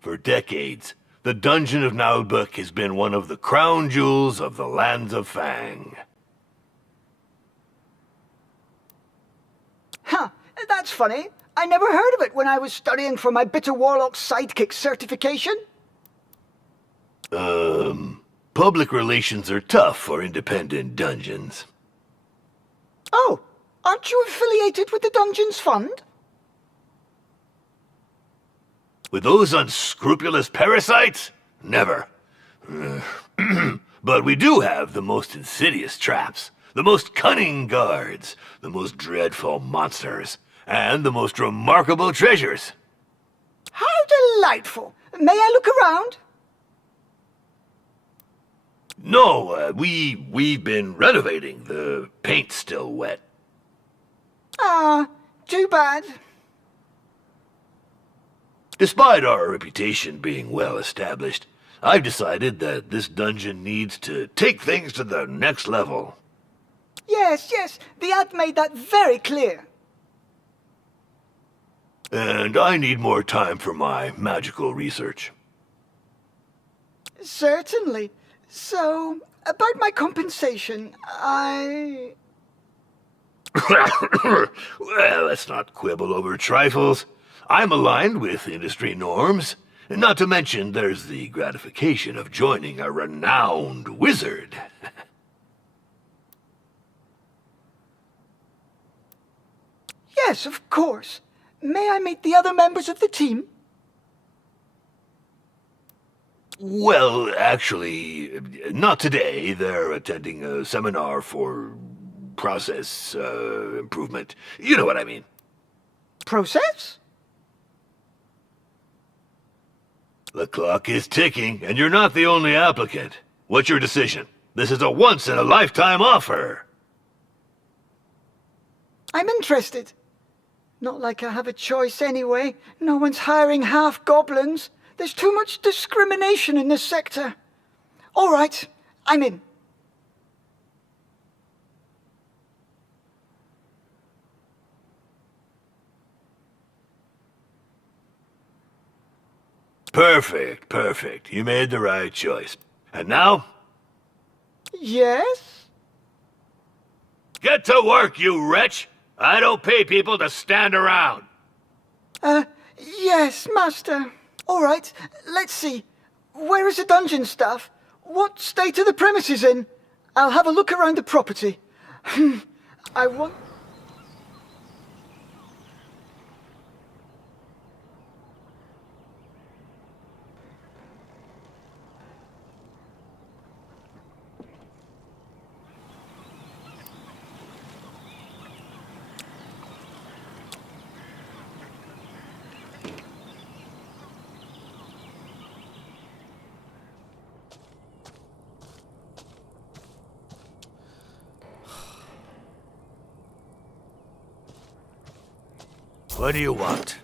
For decades, the Dungeon of Naheulbeuk has been one of the crown jewels of the lands of Fang. Huh, that's funny. I never heard of it when I was studying for my Bitter Warlock Sidekick certification. Public relations are tough for independent dungeons. Oh, aren't you affiliated with the Dungeons Fund? With those unscrupulous parasites? Never. But we do have the most insidious traps, the most cunning guards, the most dreadful monsters, and the most remarkable treasures. How delightful! May I look around? No, we've been renovating. The paint's still wet. Ah, too bad. Despite our reputation being well established, I've decided that this dungeon needs to take things to the next level. Yes, the ad made that very clear. And I need more time for my magical research. Certainly. So, about my compensation, Well, let's not quibble over trifles. I'm aligned with industry norms. Not to mention, there's the gratification of joining a renowned wizard. Yes, of course. May I meet the other members of the team? Well, actually, not today. They're attending a seminar for process improvement. You know what I mean. Process? The clock is ticking, and you're not the only applicant. What's your decision? This is a once-in-a-lifetime offer. I'm interested. Not like I have a choice anyway. No one's hiring half-goblins. There's too much discrimination in this sector. All right, I'm in. Perfect. You made the right choice. And now? Yes? Get to work, you wretch! I don't pay people to stand around. Yes, Master. All right, let's see. Where is the dungeon staff? What state are the premises in? I'll have a look around the property. I want... What do you want?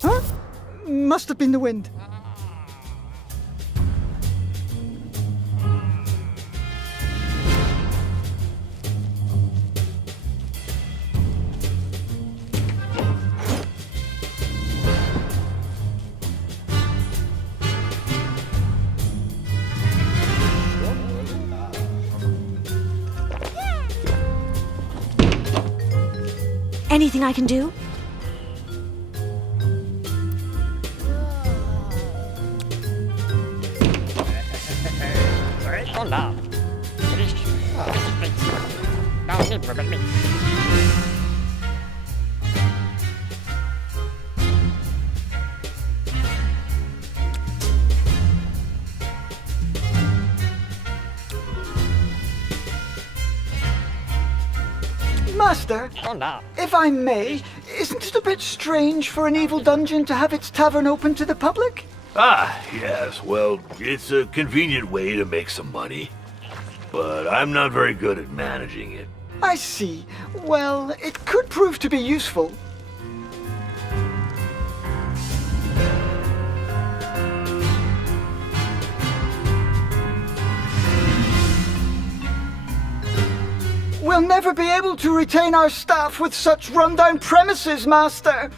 Huh? Must have been the wind. Anything I can do? Master, if I may, isn't it a bit strange for an evil dungeon to have its tavern open to the public? Ah, yes, well, it's a convenient way to make some money. But I'm not very good at managing it. I see. Well, it could prove to be useful. We'll never be able to retain our staff with such rundown premises, Master.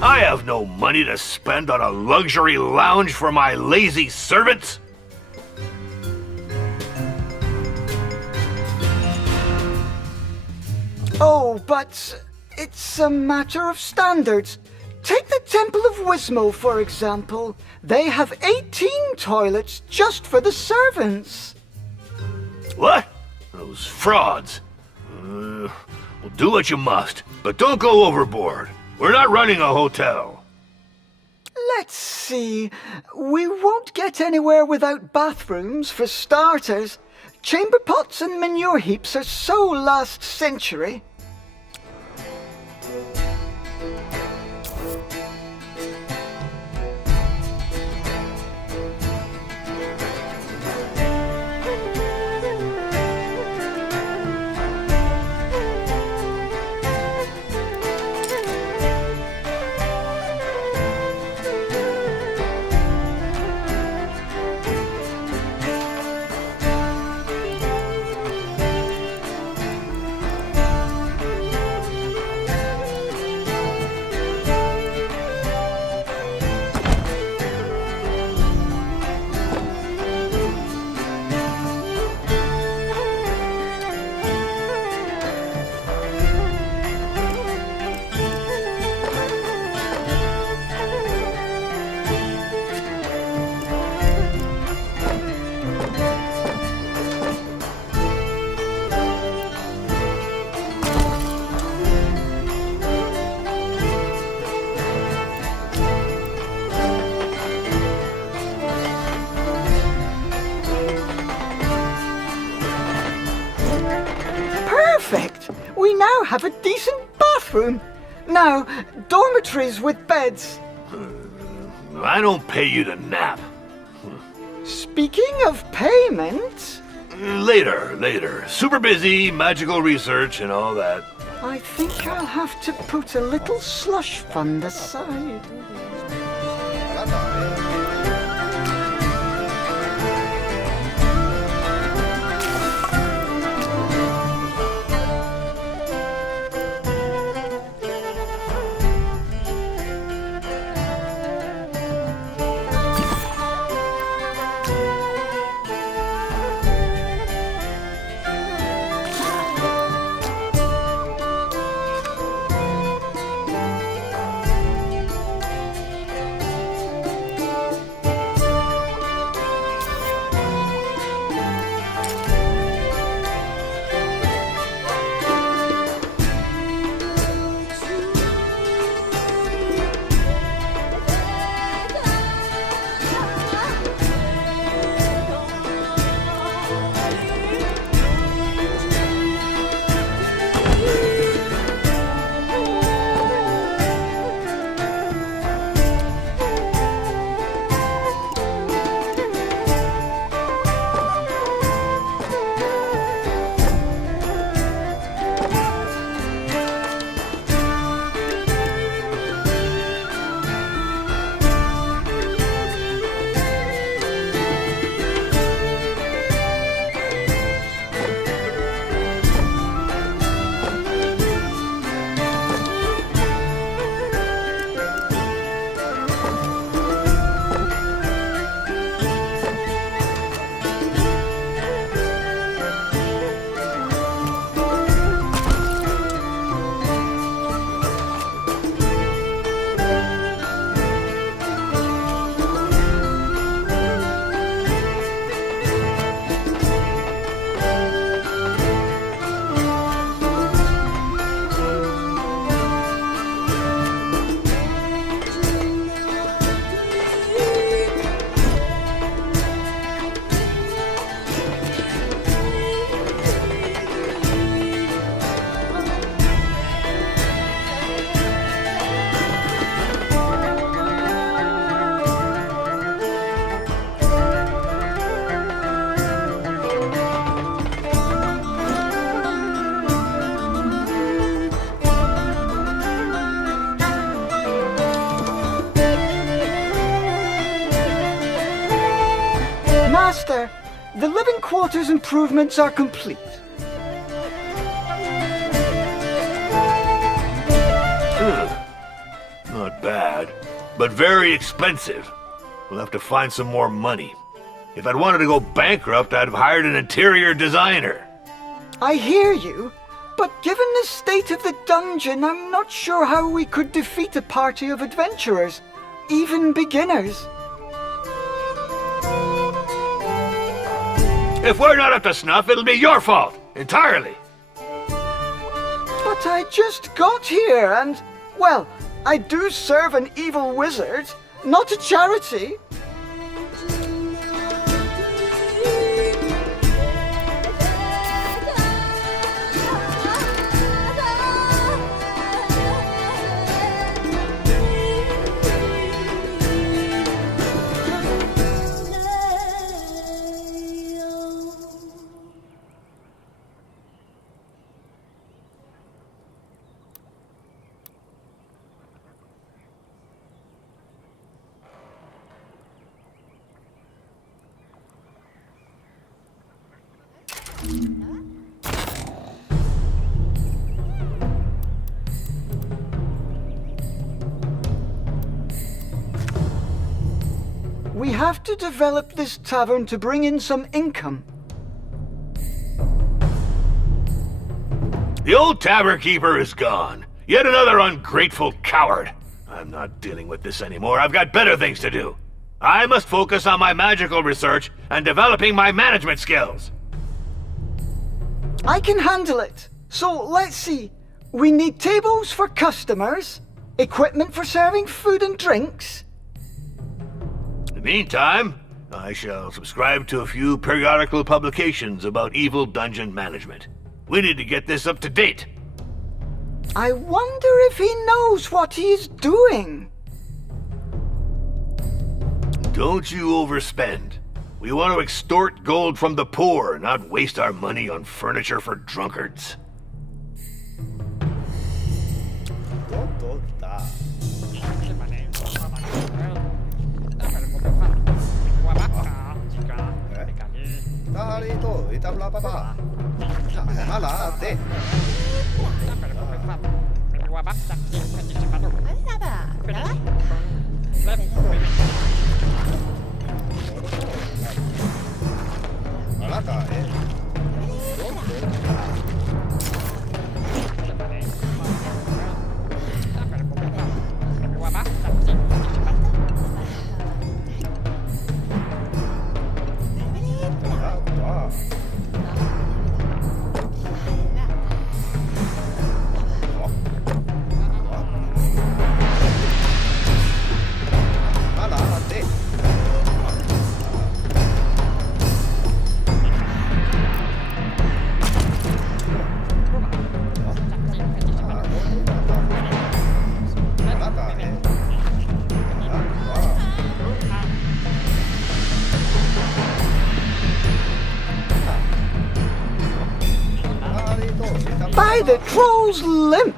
I have no money to spend on a luxury lounge for my lazy servants. Oh, but it's a matter of standards. Take the Temple of Wismo, for example. They have 18 toilets just for the servants. What? Those frauds. Well, do what you must, but don't go overboard. We're not running a hotel. Let's see. We won't get anywhere without bathrooms, for starters. Chamber pots and manure heaps are so last century. Perfect! We now have a decent bathroom. Now, dormitories with beds. I don't pay you to nap. Speaking of payment, Later. Super busy, magical research and all that. I think I'll have to put a little slush fund aside. The living quarters improvements are complete. Not bad, but very expensive. We'll have to find some more money. If I'd wanted to go bankrupt, I'd have hired an interior designer. I hear you, but given the state of the dungeon, I'm not sure how we could defeat a party of adventurers, even beginners. If we're not up to snuff, it'll be your fault, entirely. But I just got here and, well, I do serve an evil wizard, not a charity. We have to develop this tavern to bring in some income. The old tavern keeper is gone. Yet another ungrateful coward. I'm not dealing with this anymore. I've got better things to do. I must focus on my magical research and developing my management skills. I can handle it. So let's see. We need tables for customers, equipment for serving food and drinks. In the meantime, I shall subscribe to a few periodical publications about evil dungeon management. We need to get this up to date. I wonder if he knows what he is doing. Don't you overspend. We want to extort gold from the poor, not waste our money on furniture for drunkards. By the troll's limp!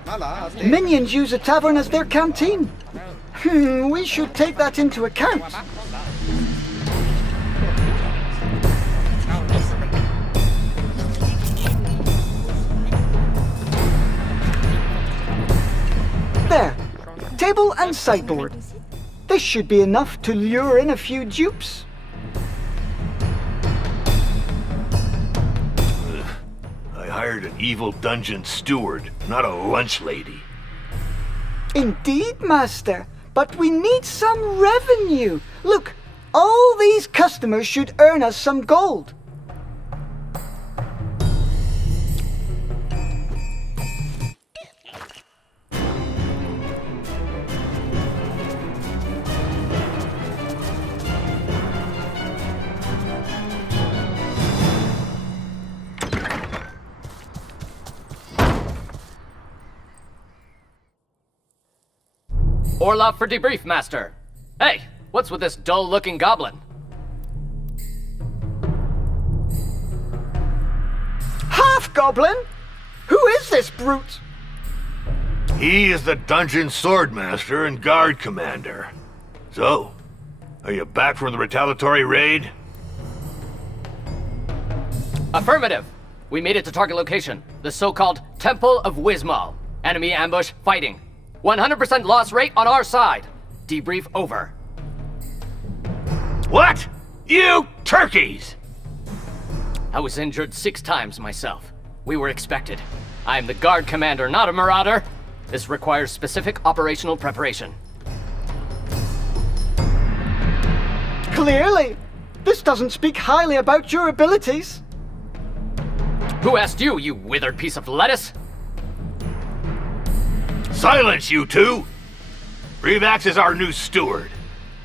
Minions use a tavern as their canteen. We should take that into account. There. Table and sideboard. This should be enough to lure in a few dupes. I hired an evil dungeon steward, not a lunch lady. Indeed, Master. But we need some revenue. Look, all these customers should earn us some gold. Orlov for debrief, Master. Hey, what's with this dull-looking goblin? Half-goblin? Who is this brute? He is the dungeon swordmaster and guard commander. So, are you back from the retaliatory raid? Affirmative. We made it to target location, the so-called Temple of Wismo. Enemy ambush fighting. 100% loss rate on our side. Debrief over. What? You turkeys! I was injured 6 times myself. We were expected. I am the guard commander, not a marauder. This requires specific operational preparation. Clearly, this doesn't speak highly about your abilities. Who asked you, you withered piece of lettuce? Silence, you two! Revax is our new steward.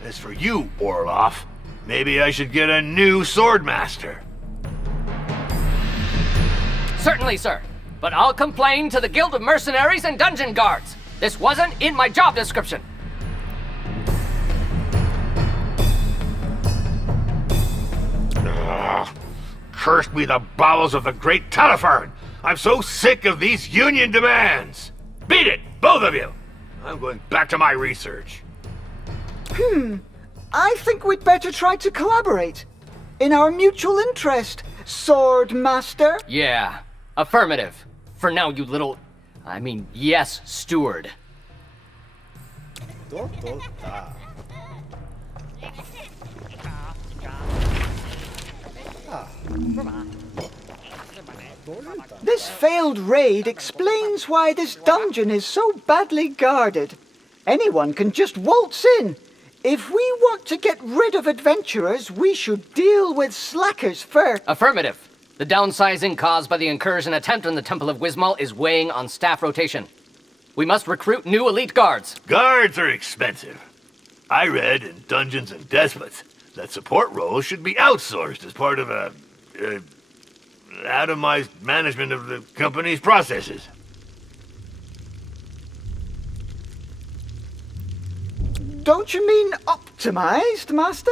As for you, Orloff, maybe I should get a new swordmaster. Certainly, sir. But I'll complain to the Guild of Mercenaries and Dungeon Guards. This wasn't in my job description. Ugh. Cursed be the bowels of the great Talifern! I'm so sick of these union demands! Beat it, both of you! I'm going back to my research. I think we'd better try to collaborate. In our mutual interest, Sword Master. Yeah, affirmative. For now, you little... yes, steward. This failed raid explains why this dungeon is so badly guarded. Anyone can just waltz in. If we want to get rid of adventurers, we should deal with slackers first. Affirmative. The downsizing caused by the incursion attempt on the Temple of Wismal is weighing on staff rotation. We must recruit new elite guards. Guards are expensive. I read in Dungeons and Despots that support roles should be outsourced as part of a atomized management of the company's processes. Don't you mean optimized, Master?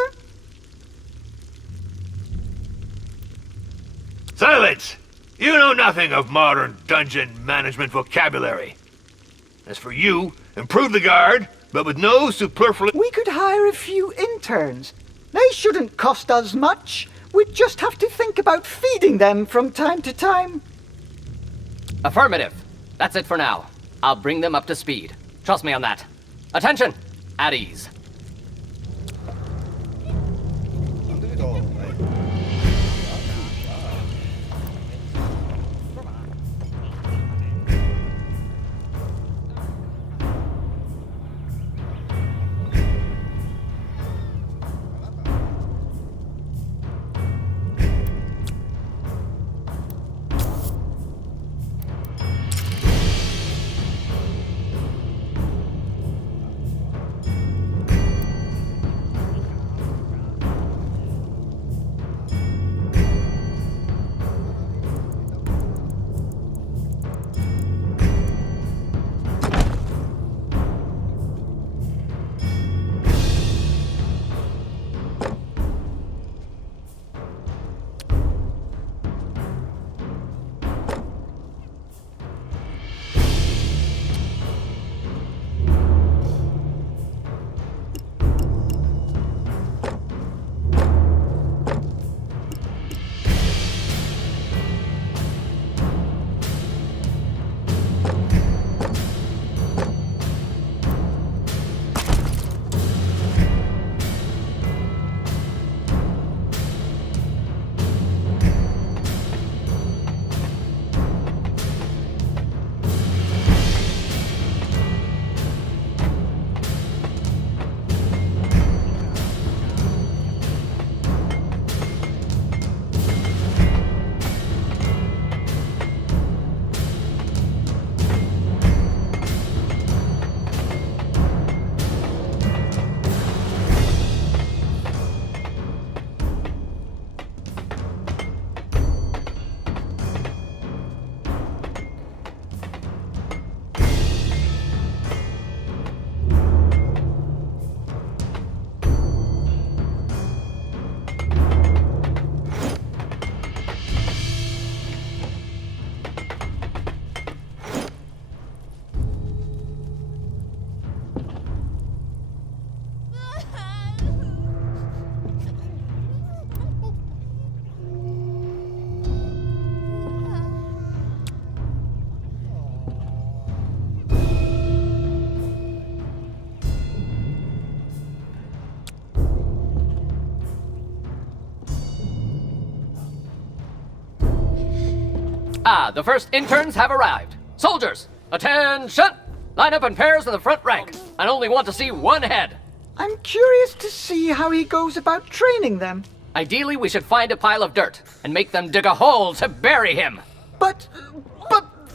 Silence! You know nothing of modern dungeon management vocabulary. As for you, improve the guard, but with no superfluous... We could hire a few interns. They shouldn't cost us much. We'd just have to think about feeding them from time to time. Affirmative. That's it for now. I'll bring them up to speed. Trust me on that. Attention! At ease. Ah, the first interns have arrived. Soldiers, attention! Line up in pairs in the front rank. I only want to see one head. I'm curious to see how he goes about training them. Ideally, we should find a pile of dirt and make them dig a hole to bury him. But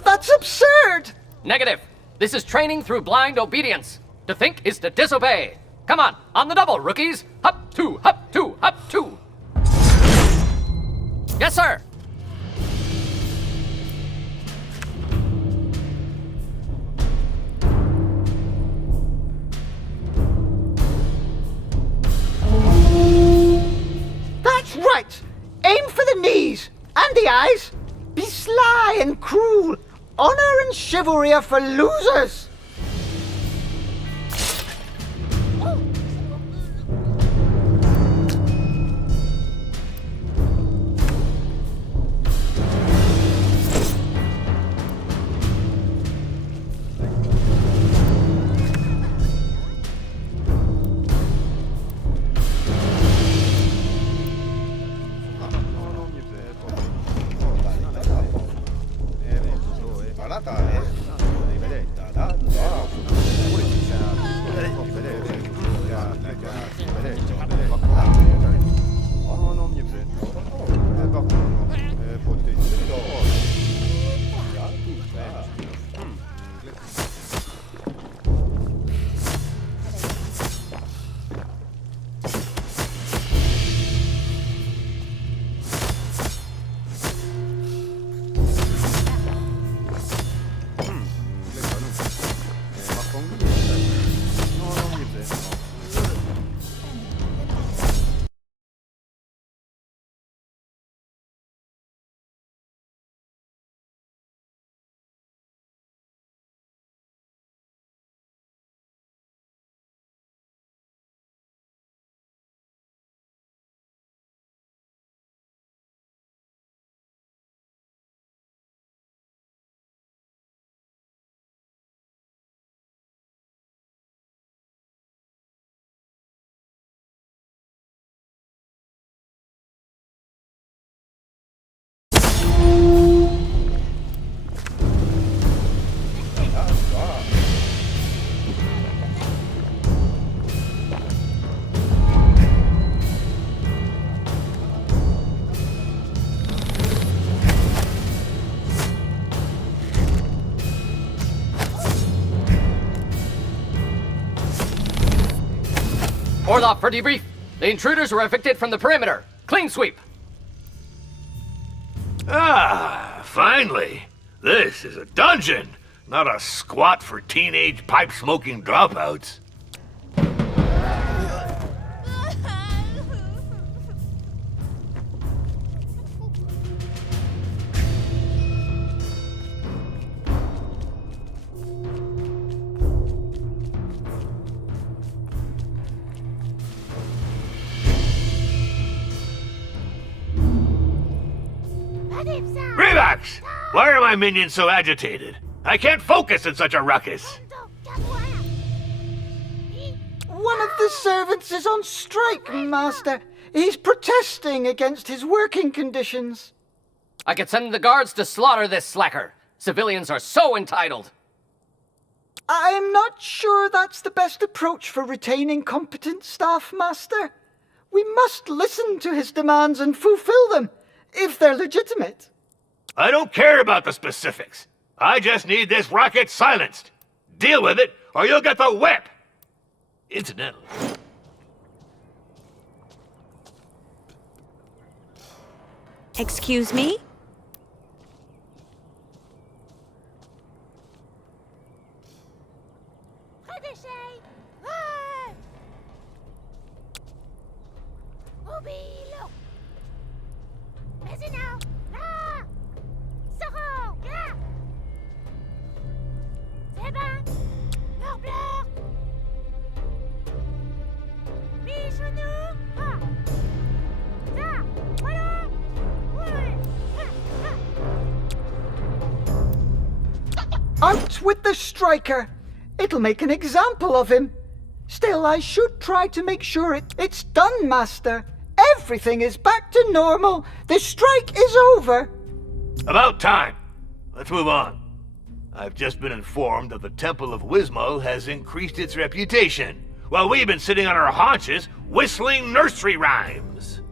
that's absurd! Negative. This is training through blind obedience. To think is to disobey. Come on the double, rookies. Hop two, hop two, hop two. Yes, sir. That's right! Aim for the knees and the eyes. Be sly and cruel. Honor and chivalry are for losers. Orloff for debrief. The intruders were evicted from the perimeter. Clean sweep. Ah, finally. This is a dungeon, not a squat for teenage pipe-smoking dropouts. Relax! Why are my minions so agitated? I can't focus in such a ruckus. One of the servants is on strike, Master. He's protesting against his working conditions. I could send the guards to slaughter this slacker. Civilians are so entitled. I'm not sure that's the best approach for retaining competent staff, Master. We must listen to his demands and fulfill them, if they're legitimate. I don't care about the specifics. I just need this rocket silenced. Deal with it, or you'll get the whip. Incidentally. Excuse me? Out with the striker! It'll make an example of him. Still, I should try to make sure it's done, Master. Everything is back to normal. The strike is over. About time. Let's move on. I've just been informed that the Temple of Wismo has increased its reputation, while we've been sitting on our haunches whistling nursery rhymes.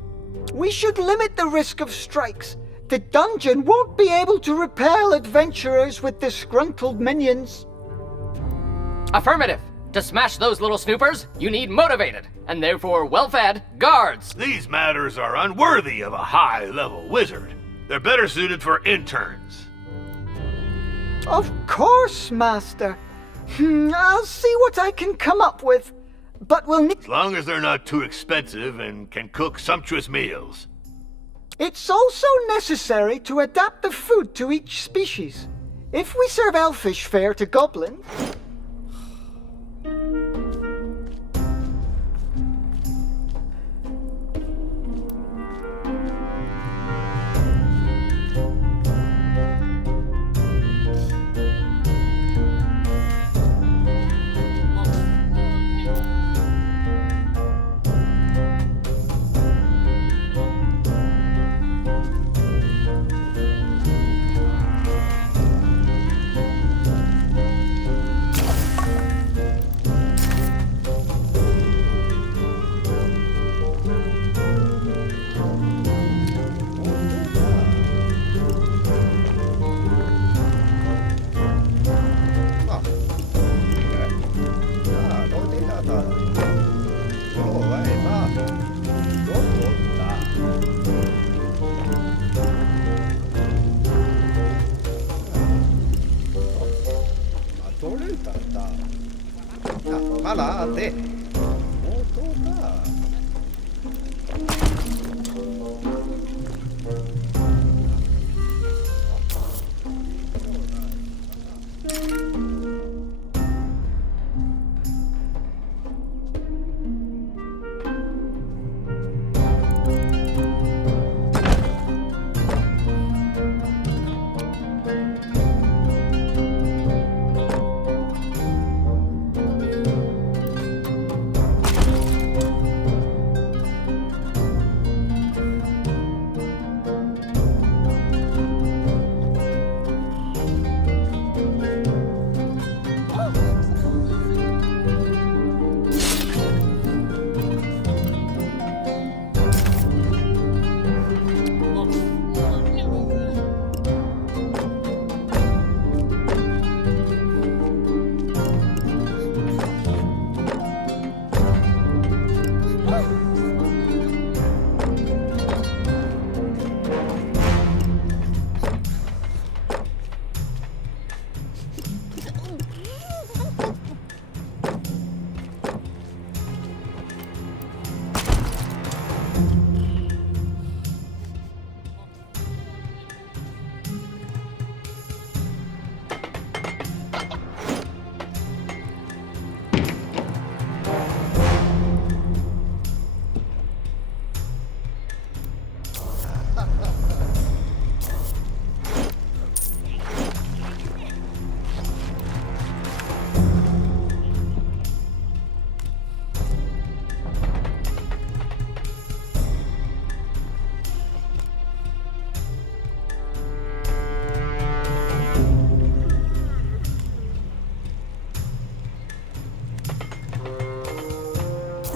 We should limit the risk of strikes. The dungeon won't be able to repel adventurers with disgruntled minions. Affirmative. To smash those little snoopers, you need motivated, and therefore well-fed, guards. These matters are unworthy of a high-level wizard. They're better suited for interns. Of course, Master. I'll see what I can come up with. But we'll need... As long as they're not too expensive and can cook sumptuous meals. It's also necessary to adapt the food to each species. If we serve elfish fare to goblins...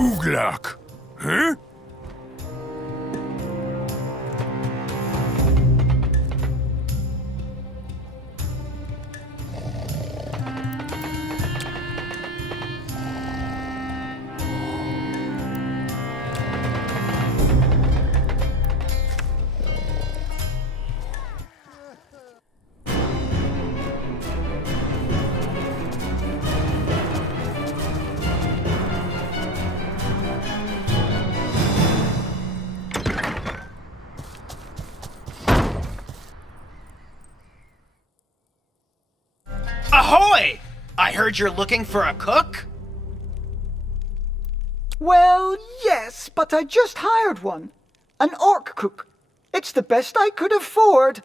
Угляк. Huh? Ahoy! I heard you're looking for a cook? Well, yes, but I just hired one. An orc cook. It's the best I could afford.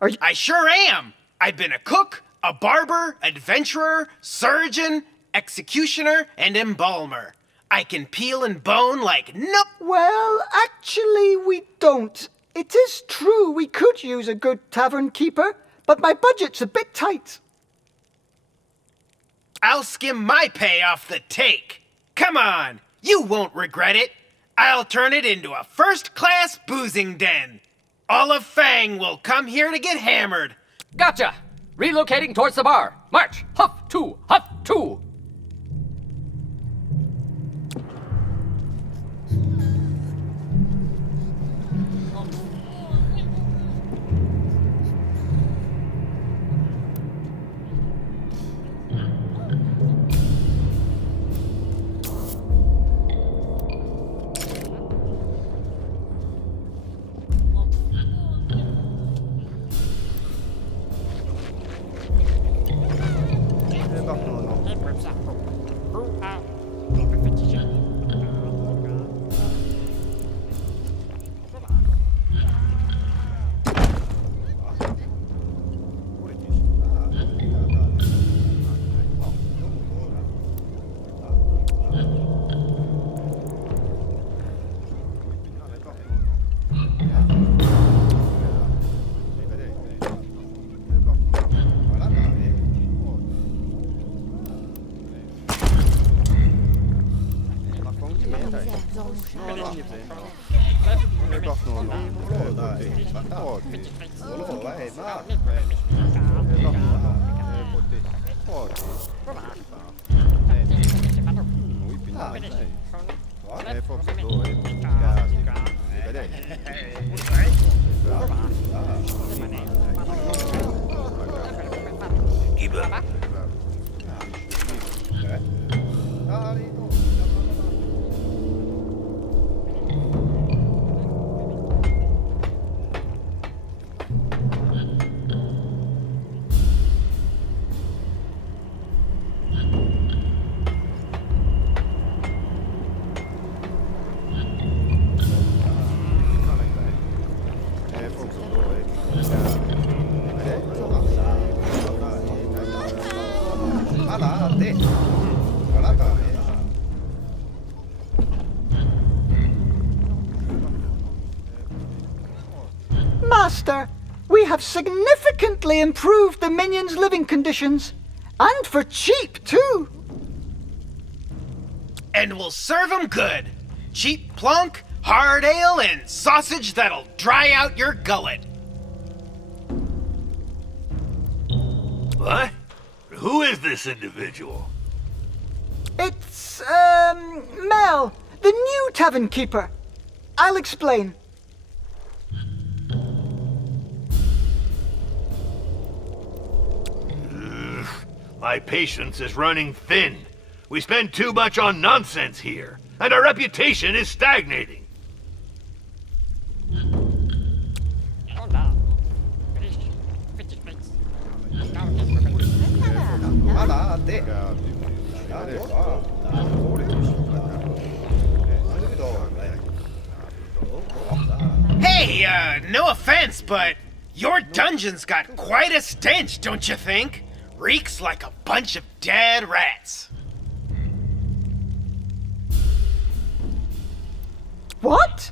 Are you... I sure am! I've been a cook, a barber, adventurer, surgeon, executioner, and embalmer. I can peel and bone like no... Well, actually, we don't. It is true we could use a good tavern keeper, but my budget's a bit tight. I'll skim my pay off the take. Come on, you won't regret it. I'll turn it into a first-class boozing den. All of Fang will come here to get hammered. Gotcha! Relocating towards the bar. March! Huff two! Huff two! Master, we have significantly improved the minions' living conditions. And for cheap, too. And we'll serve 'em good. Cheap plunk, hard ale, and sausage that'll dry out your gullet. What? Who is this individual? It's, Mel, the new tavern keeper. I'll explain. My patience is running thin. We spend too much on nonsense here, and our reputation is stagnating. Hey, no offense, but your dungeon's got quite a stench, don't you think? Reeks like a bunch of dead rats. What?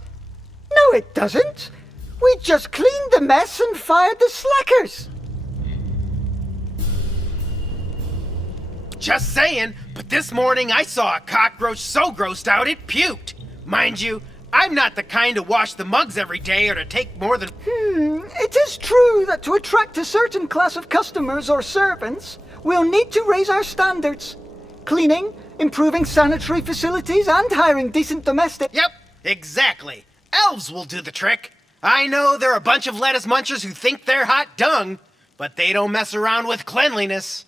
No, it doesn't. We just cleaned the mess and fired the slackers. Just saying, but this morning I saw a cockroach so grossed out it puked. Mind you, I'm not the kind to wash the mugs every day or to take more than... It is true that to attract a certain class of customers or servants, we'll need to raise our standards. Cleaning, improving sanitary facilities, and hiring decent domestics. Yep, exactly. Elves will do the trick. I know they're a bunch of lettuce munchers who think they're hot dung, but they don't mess around with cleanliness.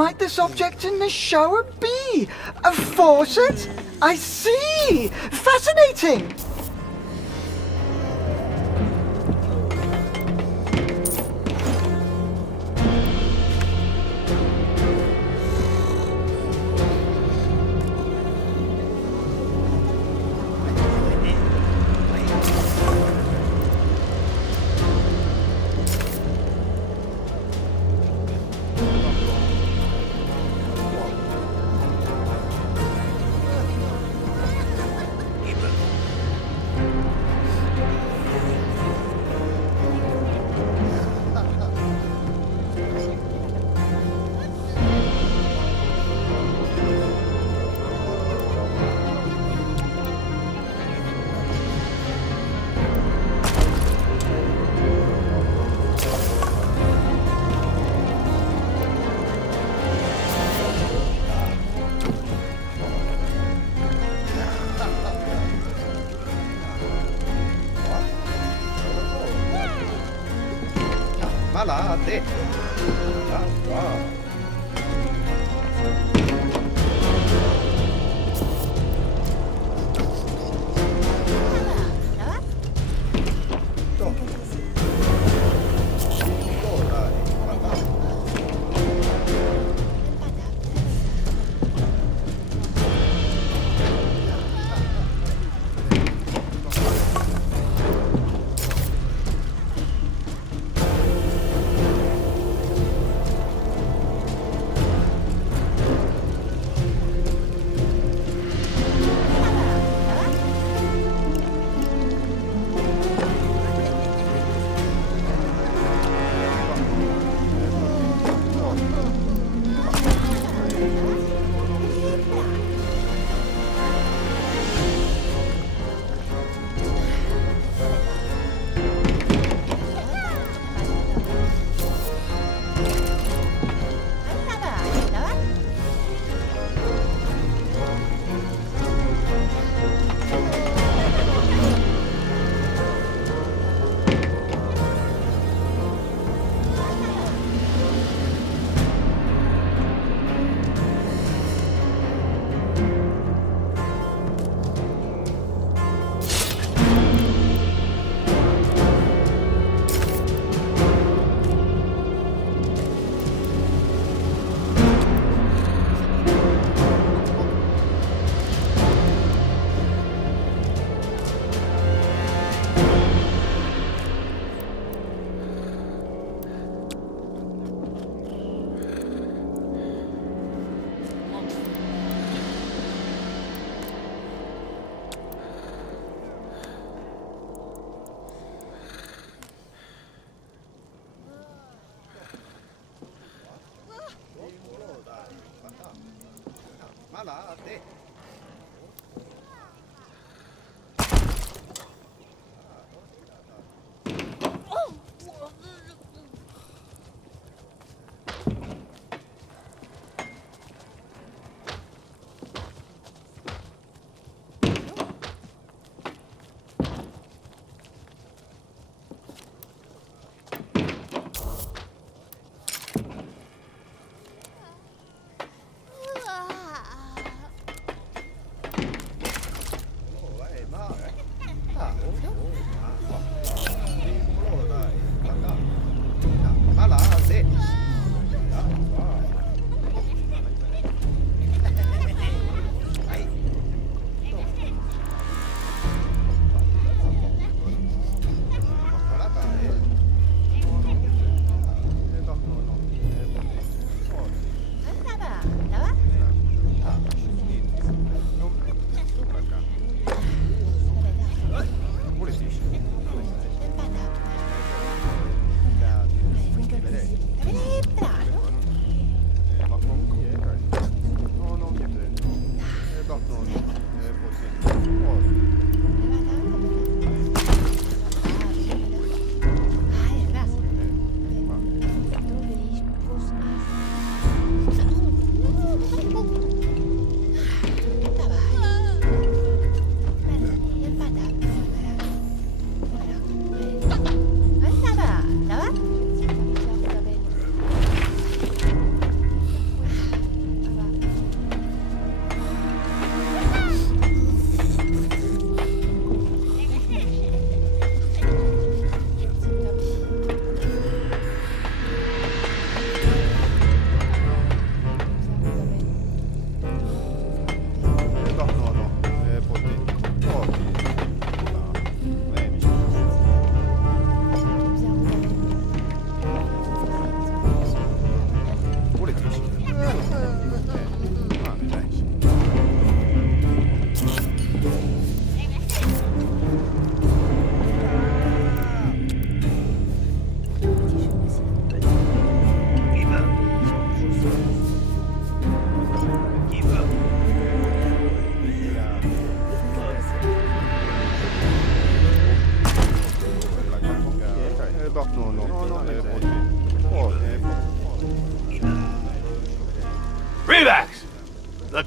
might this object in the shower be? A faucet? I see! Fascinating!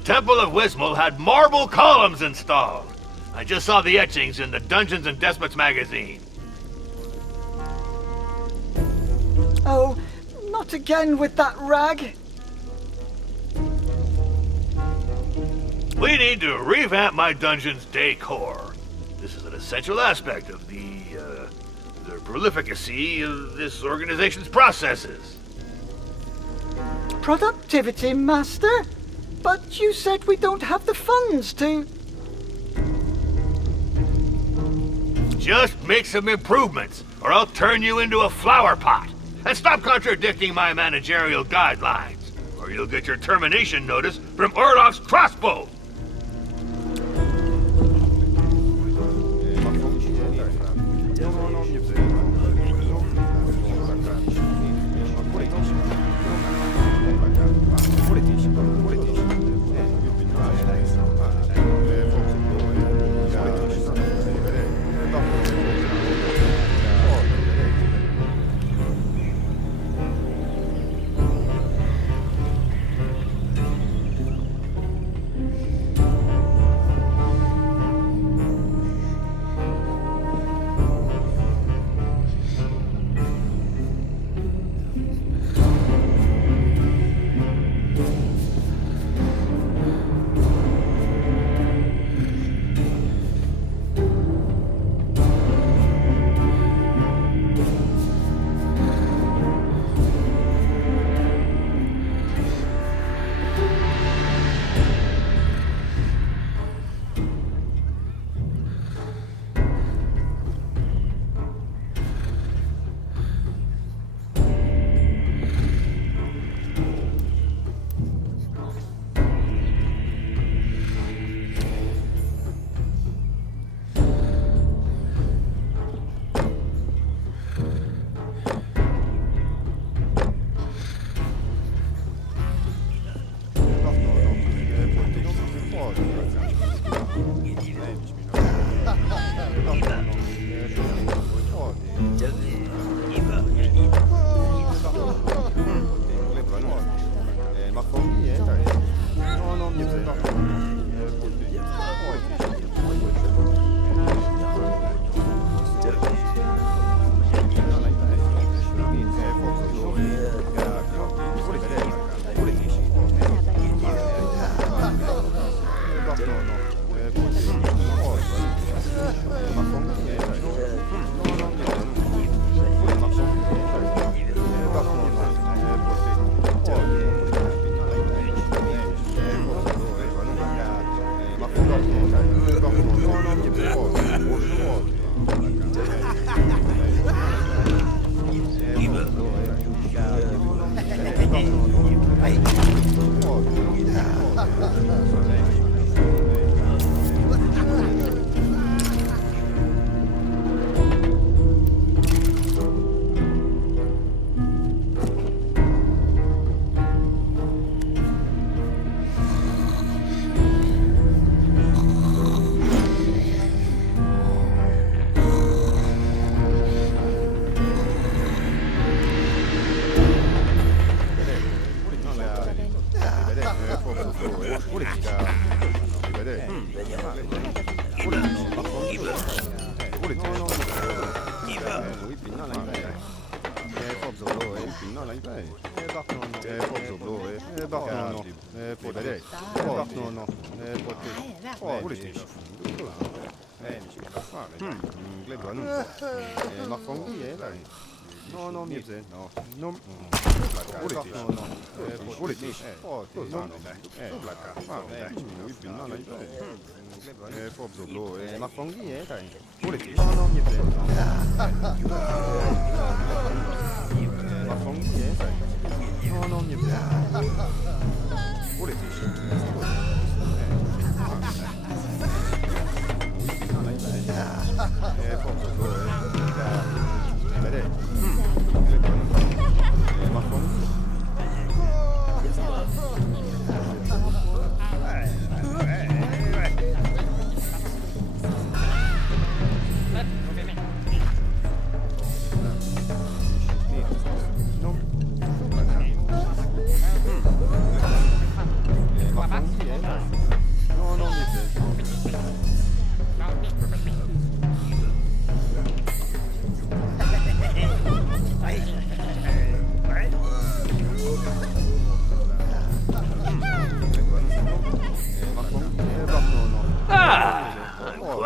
Temple of Wismal had marble columns installed. I just saw the etchings in the Dungeons and Despots magazine. Oh, not again with that rag. We need to revamp my dungeon's decor. This is an essential aspect of the prolificacy of this organization's processes. Productivity, Master? But you said we don't have the funds to... Just make some improvements, or I'll turn you into a flower pot. And stop contradicting my managerial guidelines, or you'll get your termination notice from Orloff's crossbow.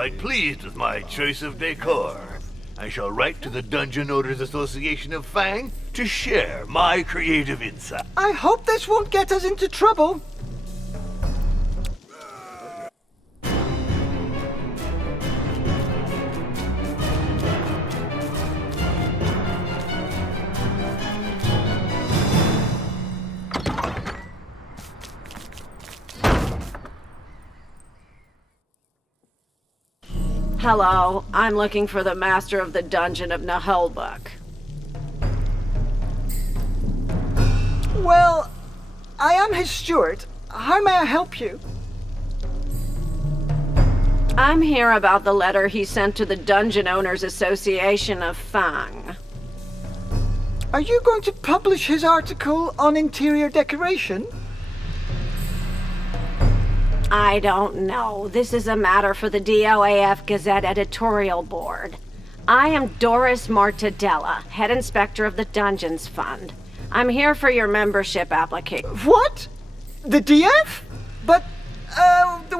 quite pleased with my choice of decor. I shall write to the Dungeon Owners Association of Fang to share my creative insight. I hope this won't get us into trouble. Hello, I'm looking for the master of the Dungeon of Naheulbeuk. Well, I am his steward. How may I help you? I'm here about the letter he sent to the Dungeon Owners Association of Fang. Are you going to publish his article on interior decoration? I don't know. This is a matter for the DOAF Gazette editorial board. I am Doris Mortadella, head inspector of the Dungeons Fund. I'm here for your membership application. What? The DF? But,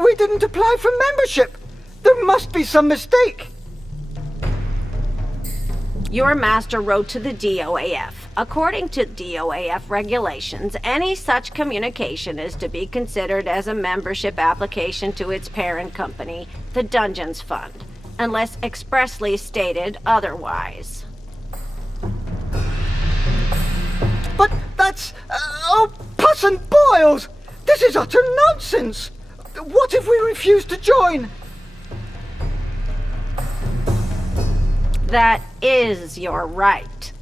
we didn't apply for membership. There must be some mistake. Your master wrote to the DOAF. According to DOAF regulations, any such communication is to be considered as a membership application to its parent company, the Dungeons Fund, unless expressly stated otherwise. But that's... oh, pus and boils! This is utter nonsense! What if we refuse to join? That is your right.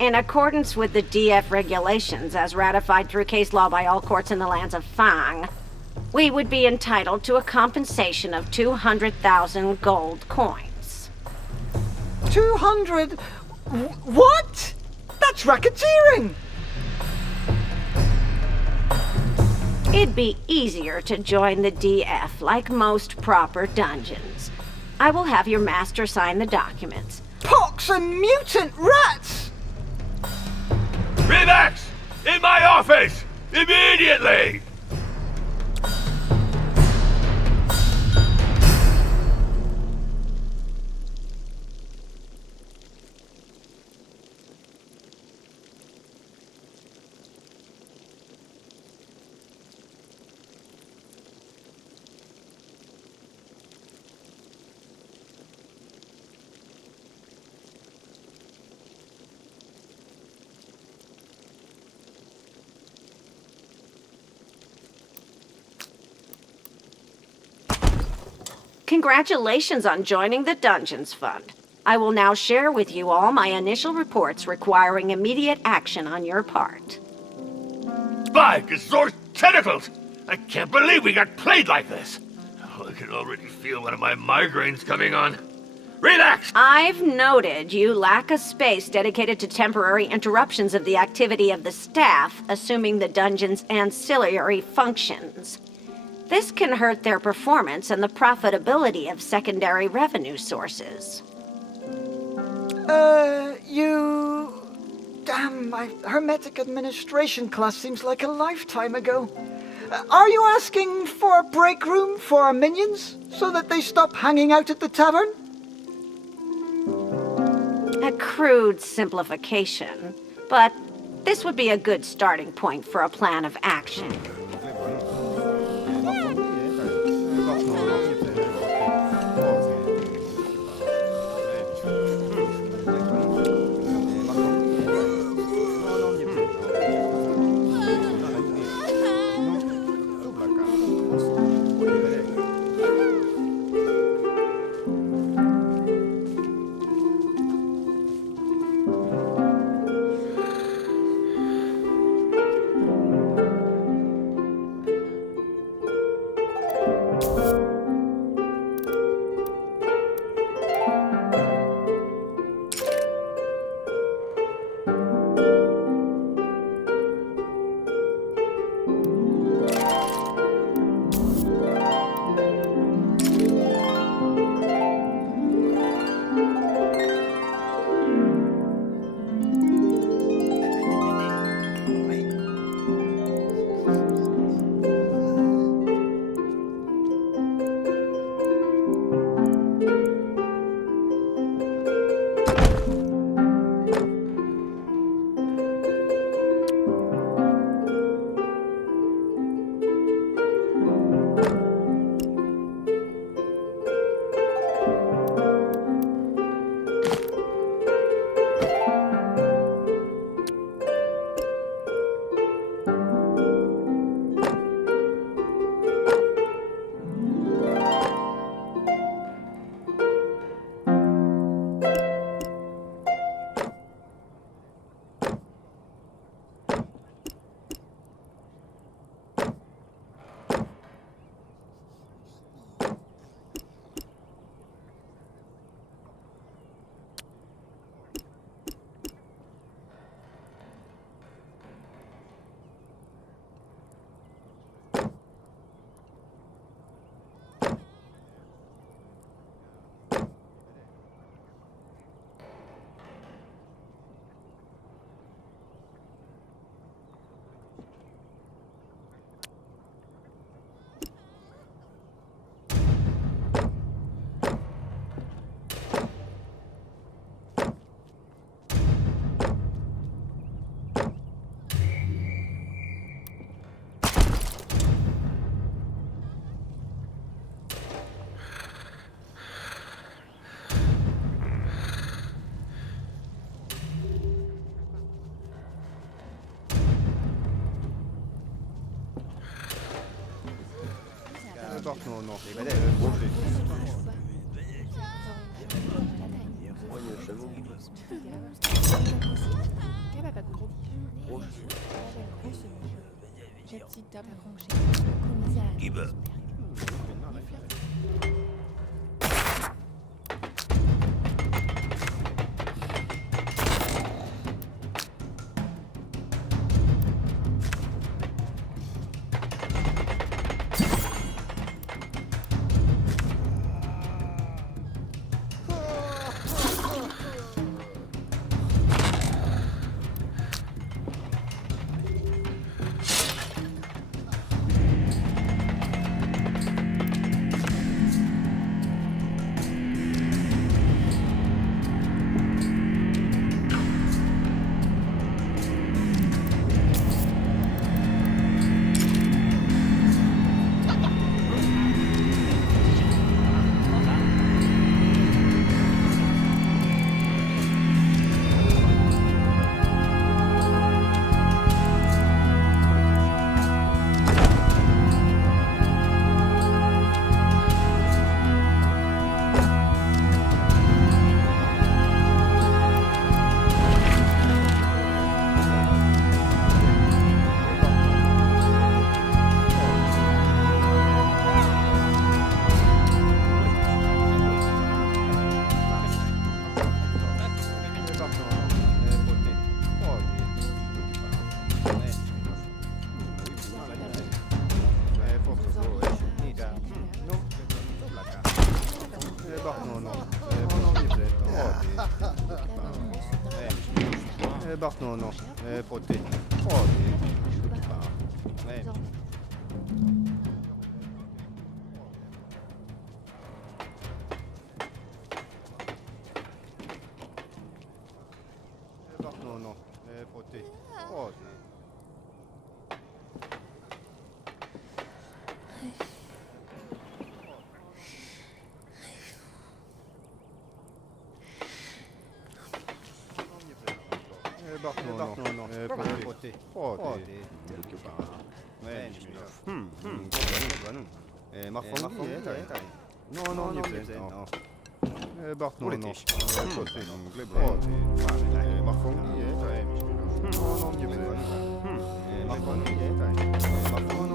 In accordance with the DF regulations as ratified through case law by all courts in the lands of Fang, we would be entitled to a compensation of 200,000 gold coins. 200... What? That's racketeering! It'd be easier to join the DF like most proper dungeons. I will have your master sign the documents. Pox and mutant rats! Relax! In my office! Immediately! Congratulations on joining the Dungeons Fund. I will now share with you all my initial reports requiring immediate action on your part. By Gazor's tentacles! I can't believe we got played like this! Oh, I can already feel one of my migraines coming on. Relax! I've noted you lack a space dedicated to temporary interruptions of the activity of the staff, assuming the dungeon's ancillary functions. This can hurt their performance and the profitability of secondary revenue sources. Damn, my Hermetic Administration class seems like a lifetime ago. Are you asking for a break room for our minions, so that they stop hanging out at the tavern? A crude simplification, but this would be a good starting point for a plan of action.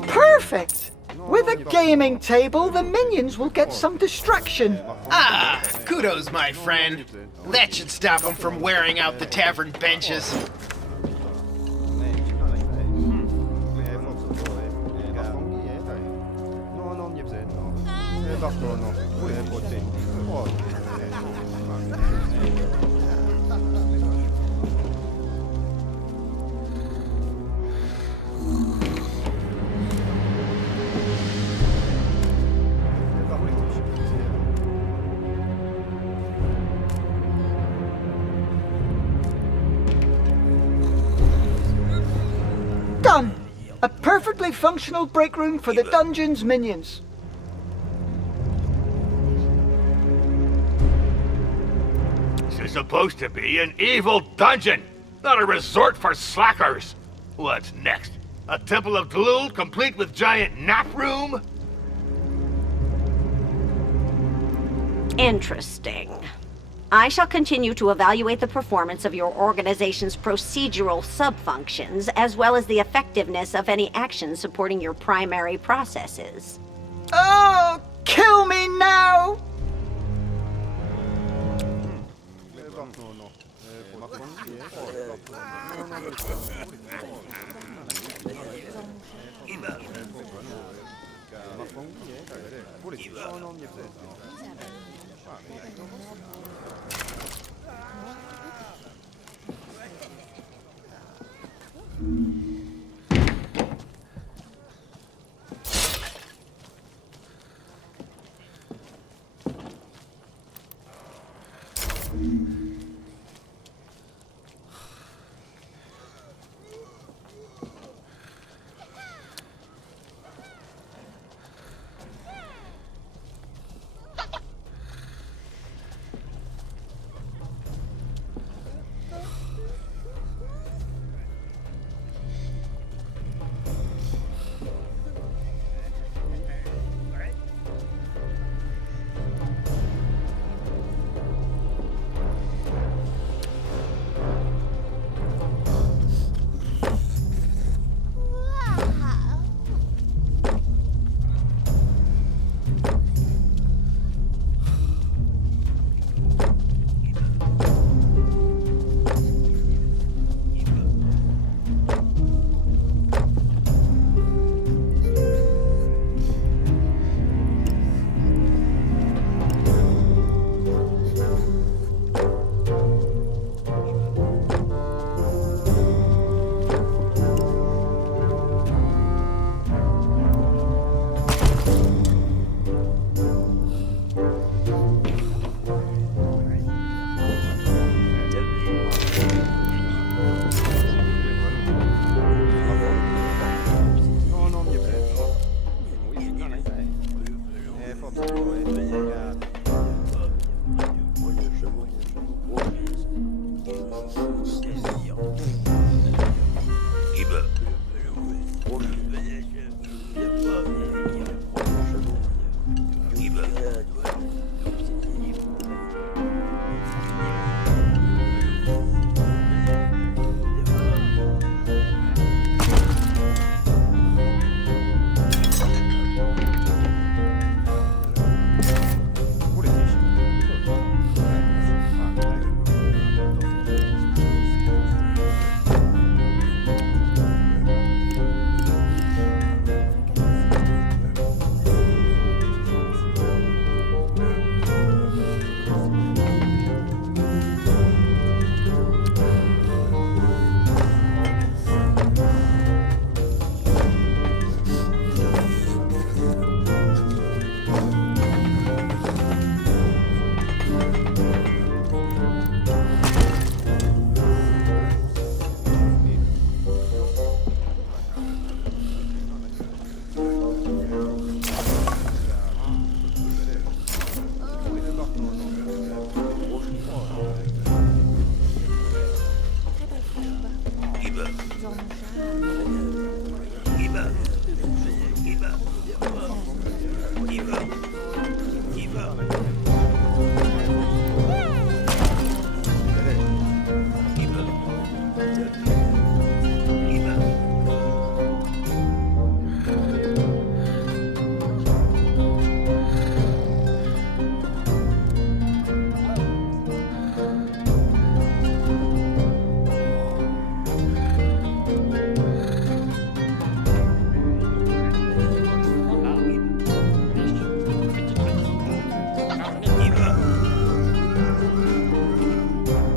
Perfect! With a gaming table, the minions will get some distraction. Ah, kudos, my friend. That should stop them from wearing out the tavern benches. Done! A perfectly functional break room for the dungeon's minions. This is supposed to be an evil dungeon, not a resort for slackers. What's next? A temple of Dlul complete with giant nap room? Interesting. I shall continue to evaluate the performance of your organization's procedural sub-functions, as well as the effectiveness of any actions supporting your primary processes. Oh, kill me now!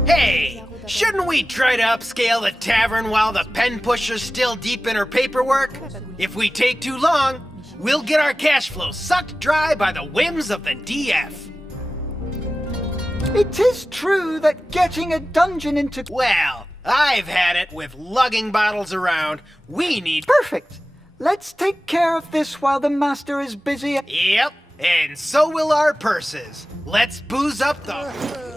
Hey, shouldn't we try to upscale the tavern while the pen pusher's still deep in her paperwork? If we take too long, we'll get our cash flow sucked dry by the whims of the DF. It is true that getting a dungeon into... Well, I've had it with lugging bottles around. We need... Perfect. Let's take care of this while the master is busy. Yep, and so will our purses. Let's booze up the...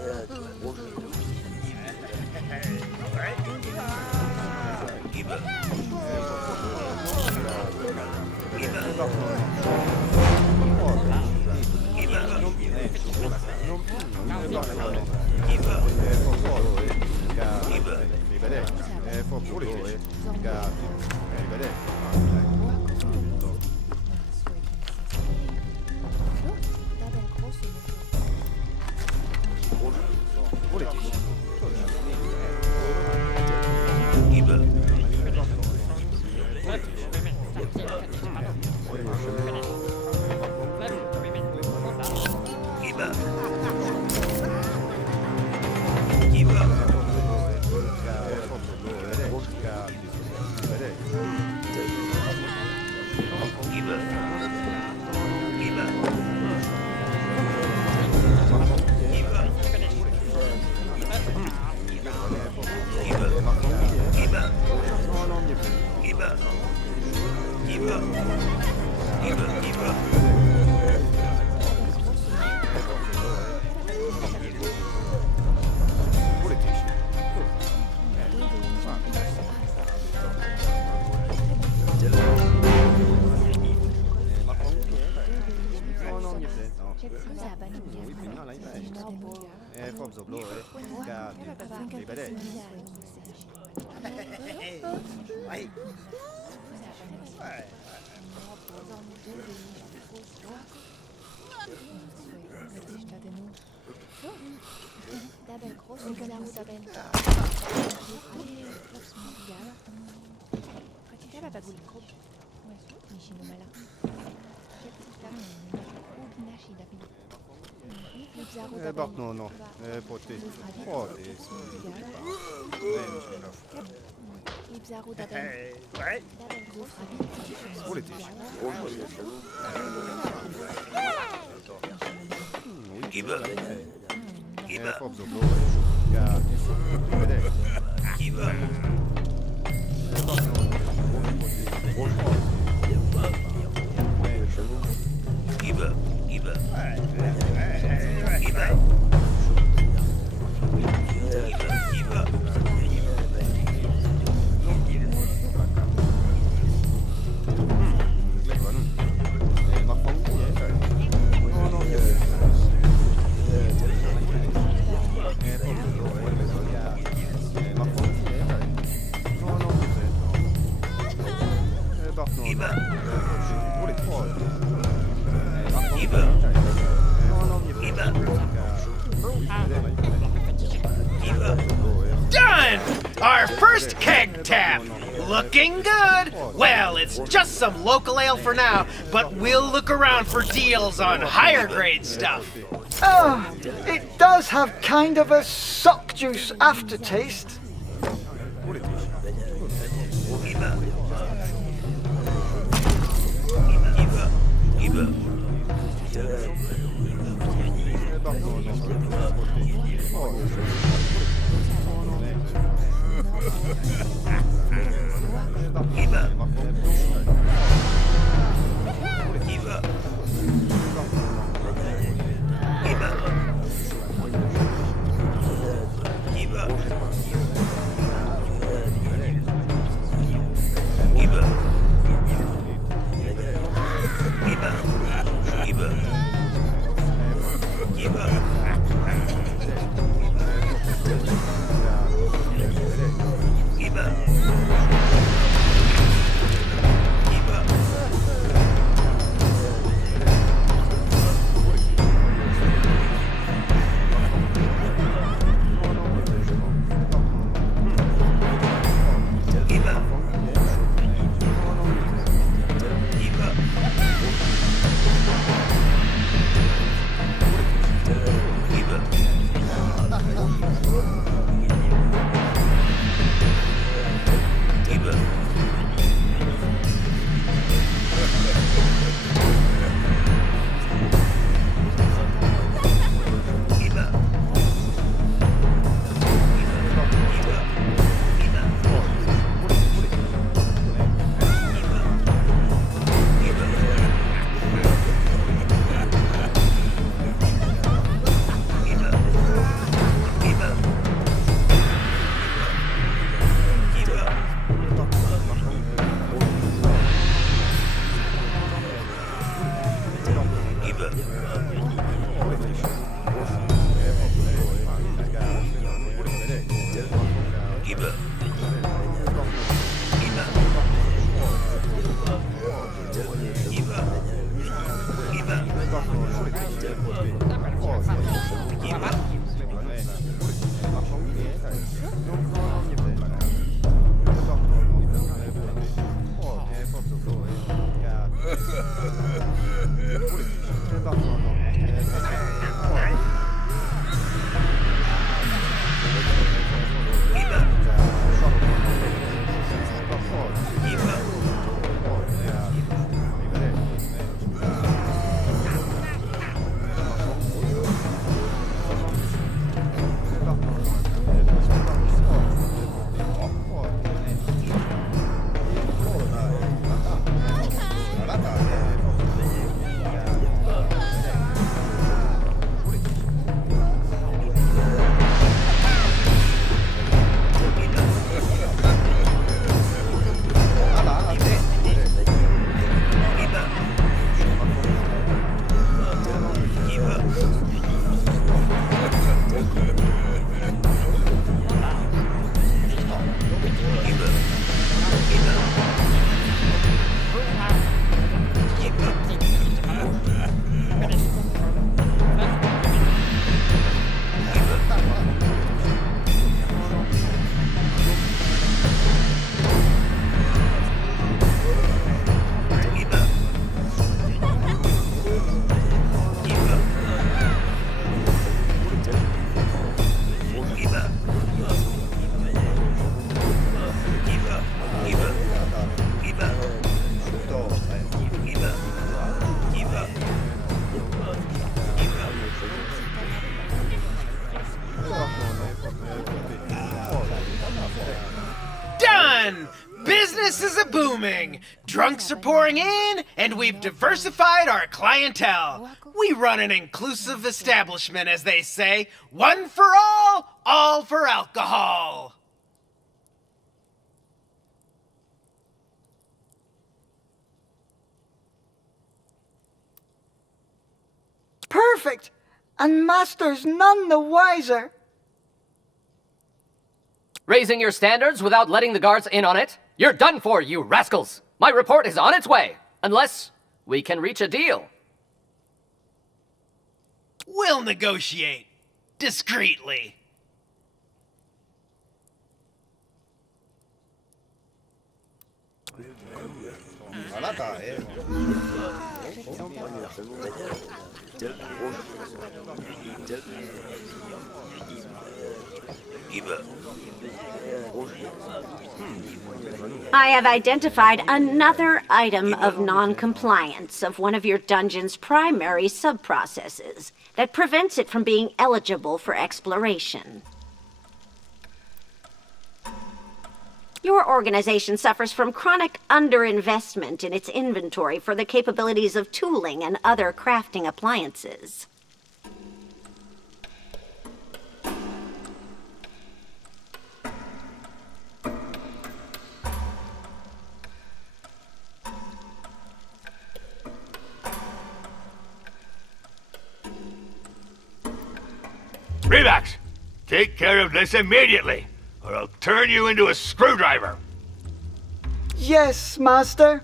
Done! Our first keg tap! Looking good! Well, it's just some local ale for now, but we'll look around for deals on higher grade stuff. Oh, it does have kind of a sock juice aftertaste. Business is a booming. Drunks are pouring in, and we've diversified our clientele. We run an inclusive establishment, as they say. One for all for alcohol. Perfect! And Master's none the wiser. Raising your standards without letting the guards in on it? You're done for, you rascals! My report is on its way, unless we can reach a deal. We'll negotiate. Discreetly. I have identified another item of non-compliance of one of your dungeon's primary sub-processes that prevents it from being eligible for exploration. Your organization suffers from chronic underinvestment in its inventory for the capabilities of tooling and other crafting appliances. Revax, take care of this immediately, or I'll turn you into a screwdriver. Yes, Master.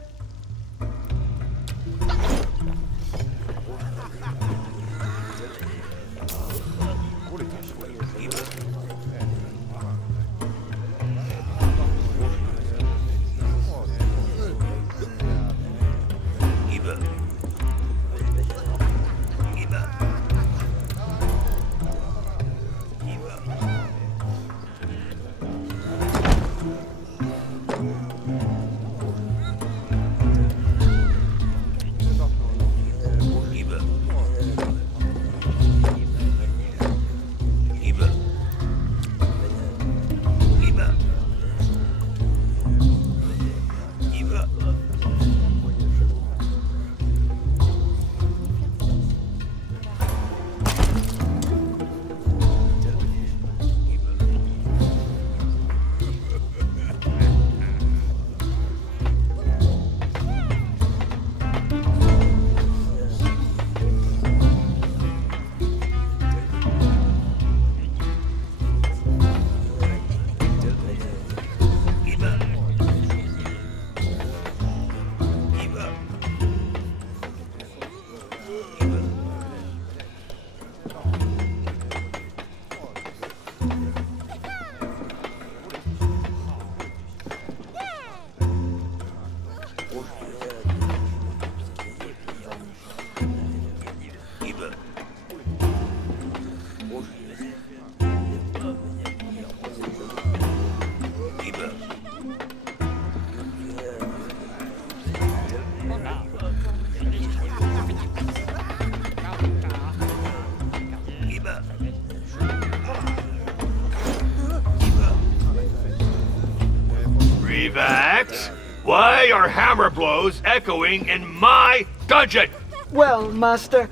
Revax, why are hammer blows echoing in my dungeon? Well, Master,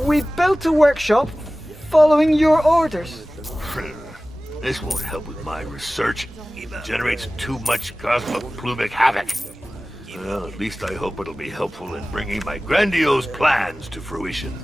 we built a workshop following your orders. This won't help with my research. It generates too much cosmoplumic havoc. Well, at least I hope it'll be helpful in bringing my grandiose plans to fruition.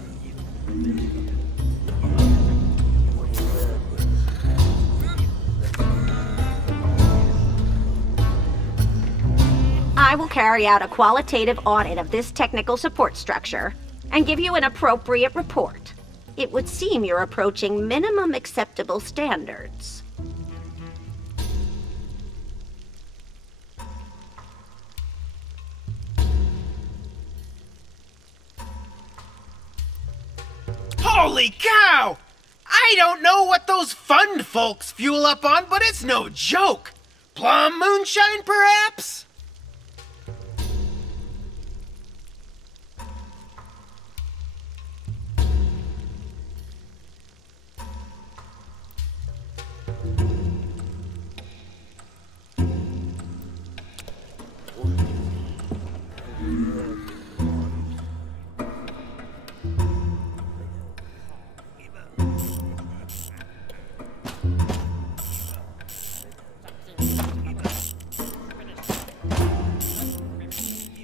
I will carry out a qualitative audit of this technical support structure and give you an appropriate report. It would seem you're approaching minimum acceptable standards. Holy cow! I don't know what those fund folks fuel up on, but it's no joke. Plum moonshine, perhaps?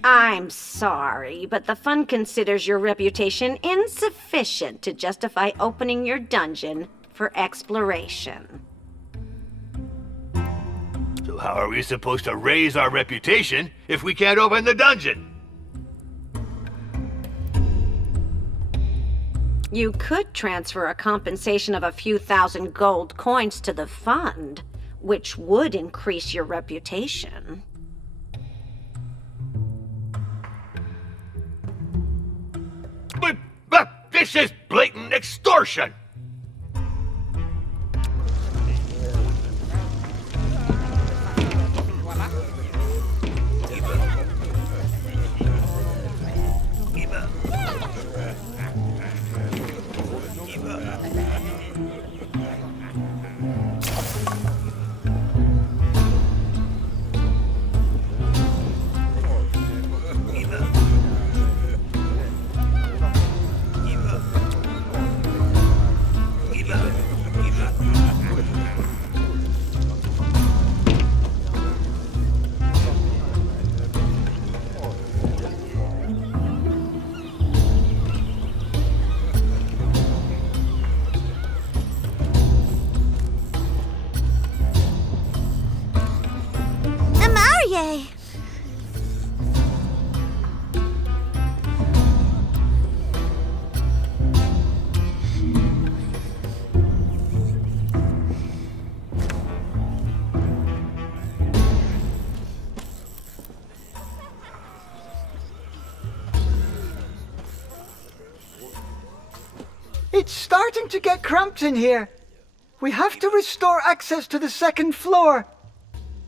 I'm sorry, but the fund considers your reputation insufficient to justify opening your dungeon for exploration. So how are we supposed to raise our reputation if we can't open the dungeon? You could transfer a compensation of a few thousand gold coins to the fund, which would increase your reputation. But this is blatant extortion! Yay. It's starting to get cramped in here. We have to restore access to the second floor.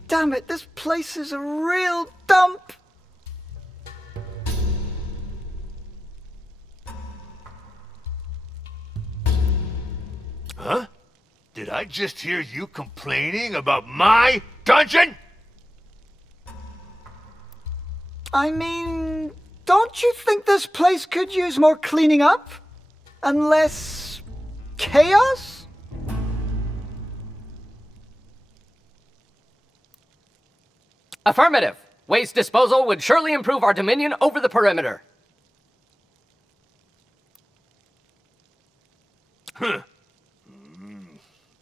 Damn it, this place is a real dump. Huh? Did I just hear you complaining about my dungeon? I mean, don't you think this place could use more cleaning up? And less chaos? Affirmative. Waste disposal would surely improve our dominion over the perimeter. Huh.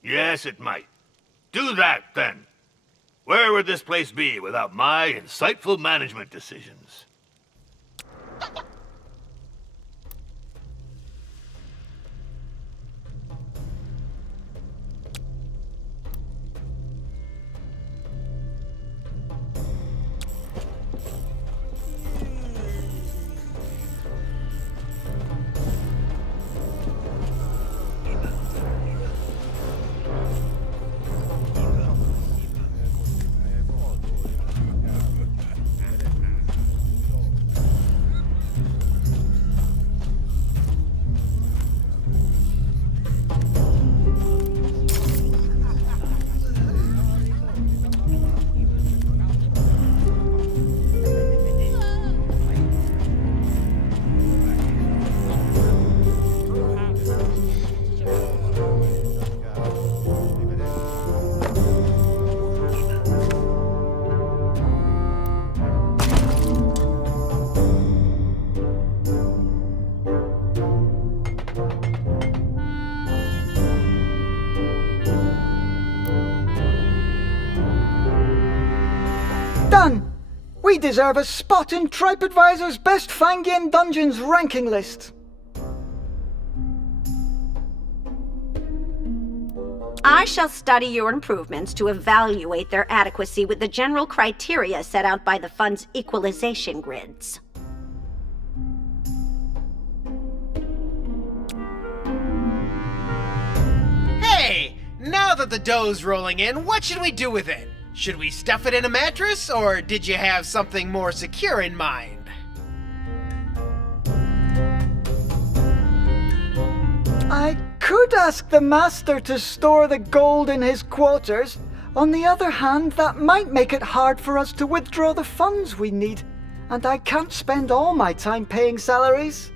Yes, it might. Do that, then. Where would this place be without my insightful management decisions? Done! We deserve a spot in TripAdvisor's Best Fang-Yin Dungeons ranking list. I shall study your improvements to evaluate their adequacy with the general criteria set out by the fund's equalization grids. Hey! Now that the dough's rolling in, what should we do with it? Should we stuff it in a mattress, or did you have something more secure in mind? I could ask the master to store the gold in his quarters. On the other hand, that might make it hard for us to withdraw the funds we need. And I can't spend all my time paying salaries.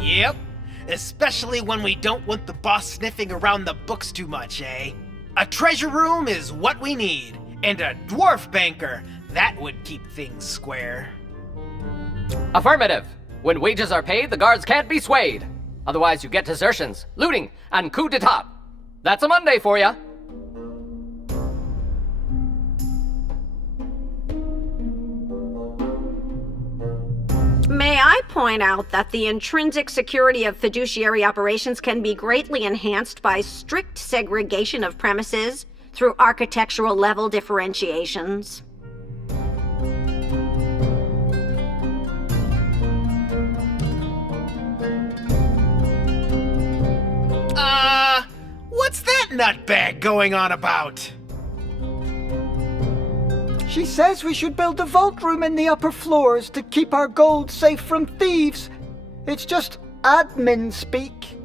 Yep. Especially when we don't want the boss sniffing around the books too much, eh? A treasure room is what we need, and a dwarf banker, that would keep things square. Affirmative. When wages are paid, the guards can't be swayed. Otherwise, you get desertions, looting, and coup d'etat. That's a Monday for ya. May I point out that the intrinsic security of fiduciary operations can be greatly enhanced by strict segregation of premises through architectural level differentiations. What's that nutbag going on about? She says we should build a vault room in the upper floors to keep our gold safe from thieves. It's just admin speak.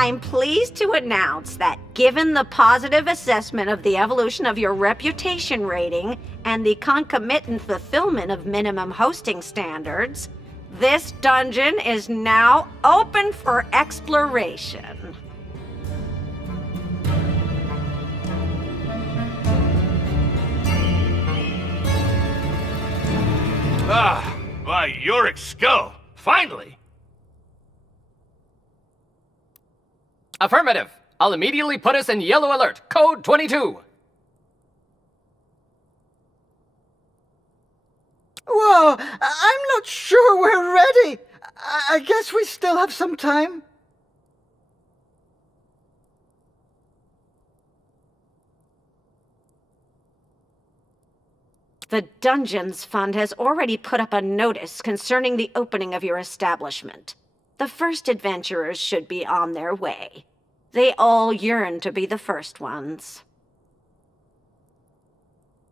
I'm pleased to announce that given the positive assessment of the evolution of your reputation rating and the concomitant fulfillment of minimum hosting standards, this dungeon is now open for exploration. Ah, by Yorick's skull! Finally! Affirmative. I'll immediately put us in yellow alert. Code 22. Whoa, I'm not sure we're ready. I guess we still have some time. The Dungeons Fund has already put up a notice concerning the opening of your establishment. The first adventurers should be on their way. They all yearn to be the first ones.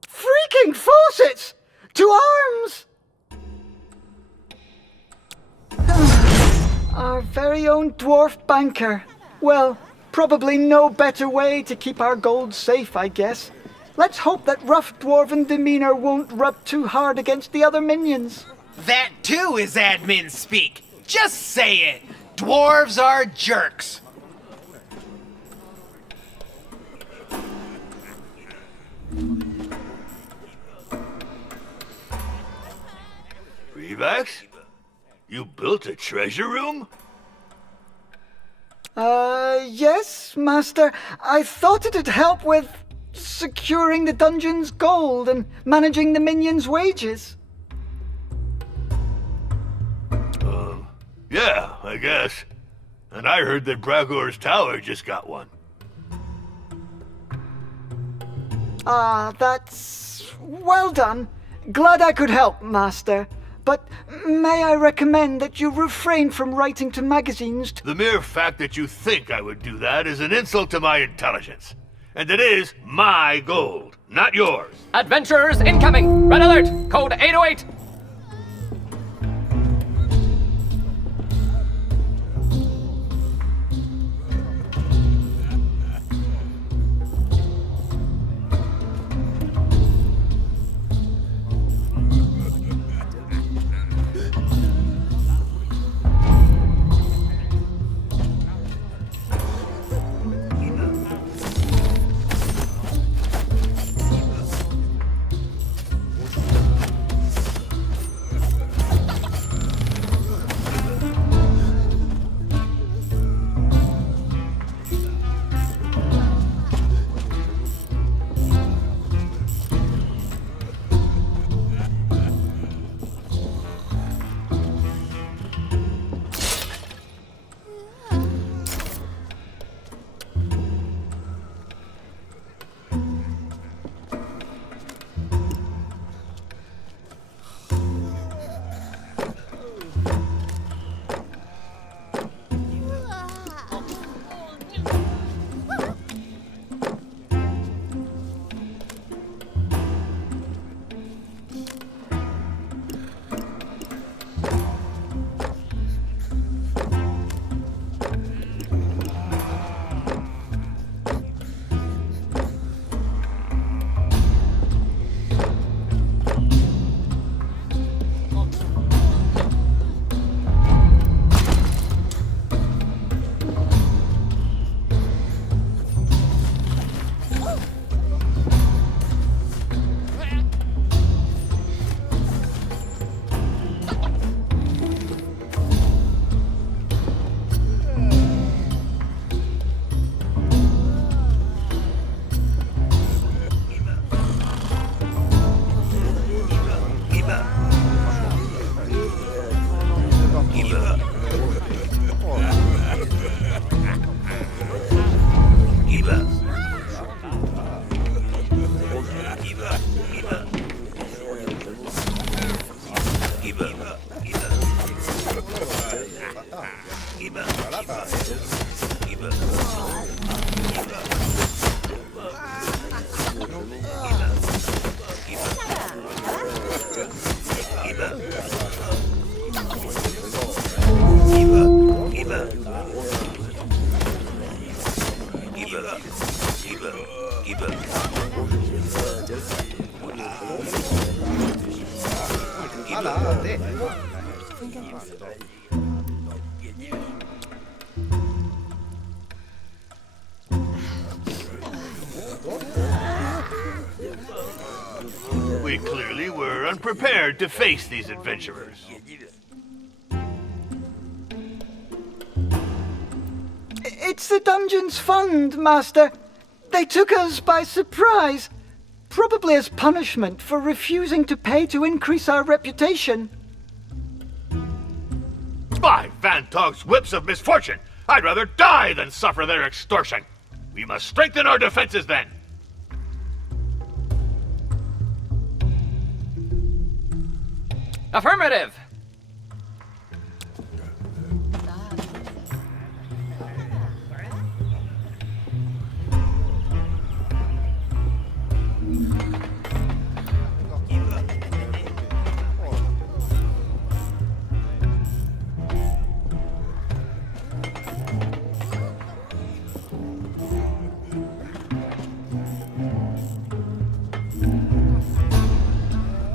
Freaking faucets! To arms! Our very own dwarf banker. Well, probably no better way to keep our gold safe, I guess. Let's hope that rough dwarven demeanor won't rub too hard against the other minions. That too is admin speak. Just say it. Dwarves are jerks. Revax? You built a treasure room? Yes, Master. I thought it'd help with securing the dungeon's gold and managing the minions' wages. Yeah, I guess. And I heard that Bragor's tower just got one. That's well done. Glad I could help, Master. But may I recommend that you refrain from writing to magazines The mere fact that you think I would do that is an insult to my intelligence. And it is my gold, not yours. Adventurers incoming. Red alert. Code 808. We clearly were unprepared to face these adventurers. It's the Dungeon's fund, Master. They took us by surprise. Probably as punishment for refusing to pay to increase our reputation. By Van Tog's whips of misfortune! I'd rather die than suffer their extortion. We must strengthen our defenses then. Affirmative!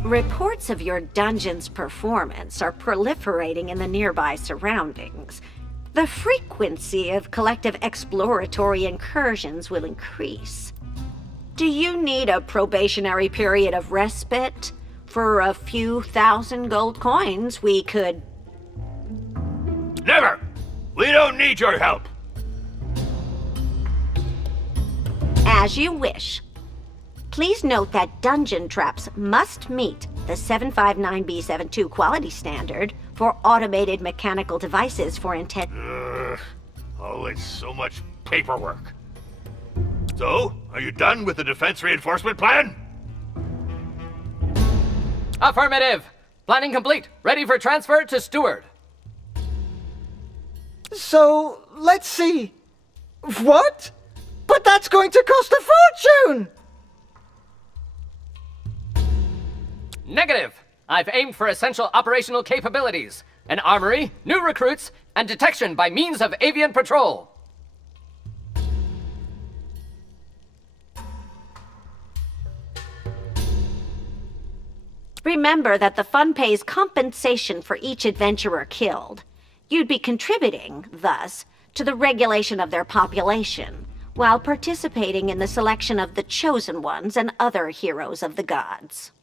Reports of your dungeon's performance are proliferating in the nearby surroundings. The frequency of collective exploratory incursions will increase. Do you need a probationary period of respite? For a few thousand gold coins, we could... Never! We don't need your help! As you wish. Please note that dungeon traps must meet the 759B72 quality standard for automated mechanical devices for intent. Oh, it's so much paperwork. So, are you done with the defense reinforcement plan? Affirmative! Planning complete. Ready for transfer to Steward. So, let's see. What? But that's going to cost a fortune! Negative! I've aimed for essential operational capabilities. An armory, new recruits, and detection by means of avian patrol. Remember that the fund pays compensation for each adventurer killed. You'd be contributing, thus, to the regulation of their population, while participating in the selection of the chosen ones and other heroes of the gods.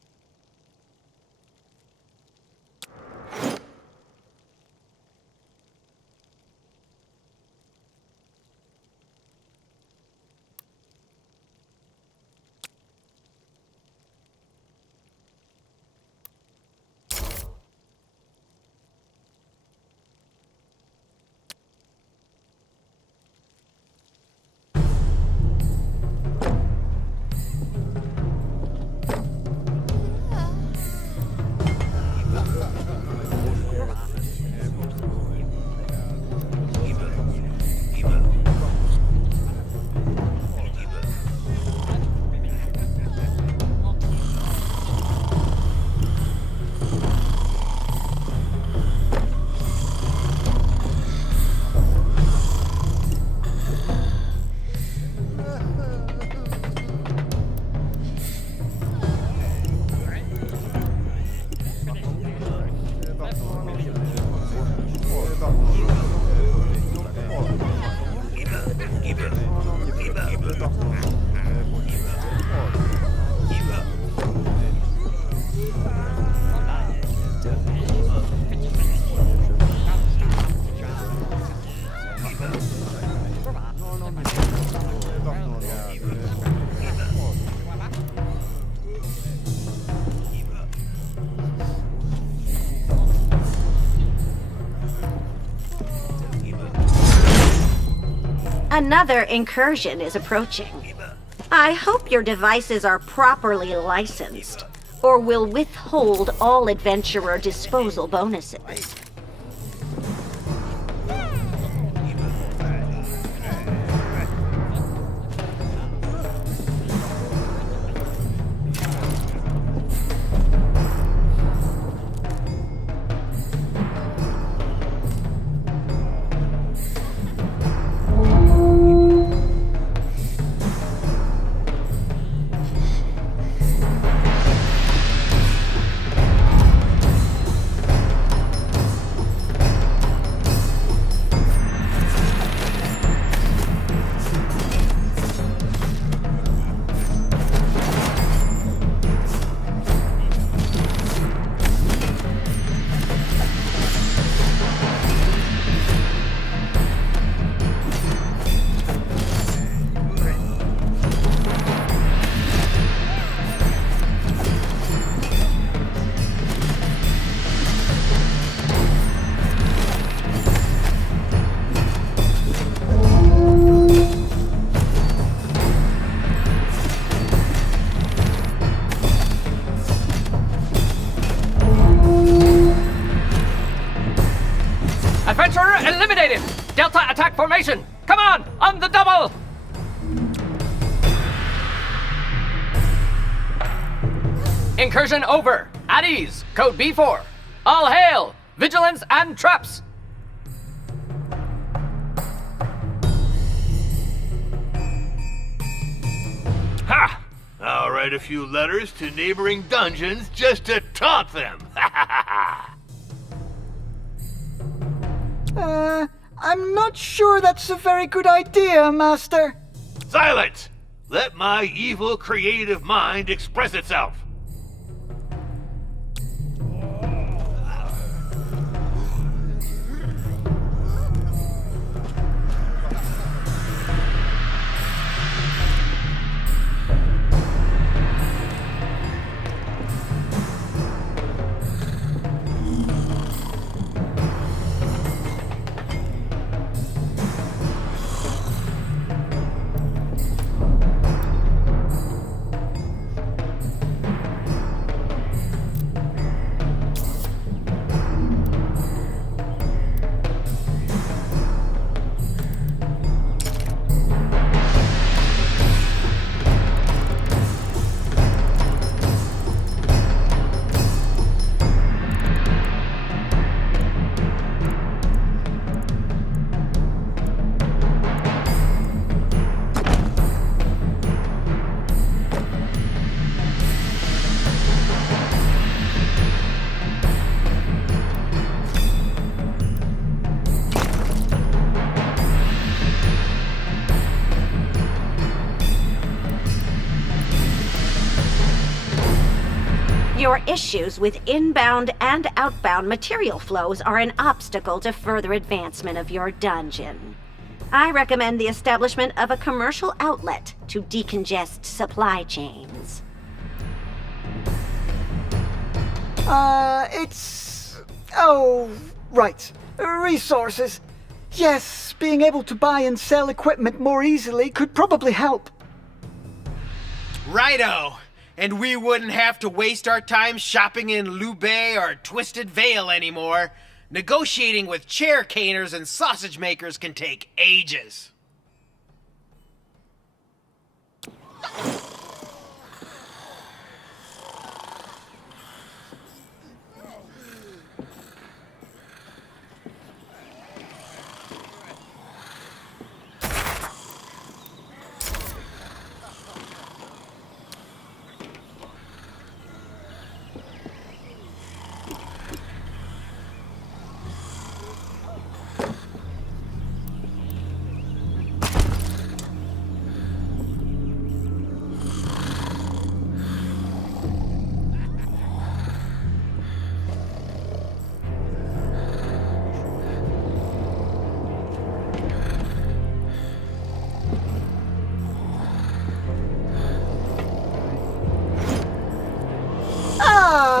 Another incursion is approaching. I hope your devices are properly licensed, or will withhold all adventurer disposal bonuses. Adventurer eliminated! Delta attack formation! Come on the double! Incursion over. At ease. Code B4. All hail! Vigilance and traps! Ha! I'll write a few letters to neighboring dungeons just to taunt them. I'm not sure that's a very good idea, Master. Silence! Let my evil creative mind express itself. Your issues with inbound and outbound material flows are an obstacle to further advancement of your dungeon. I recommend the establishment of a commercial outlet to decongest supply chains. Oh, right. Resources. Yes, being able to buy and sell equipment more easily could probably help. Righto! And we wouldn't have to waste our time shopping in Lubei or Twisted Vale anymore. Negotiating with chair caners and sausage makers can take ages.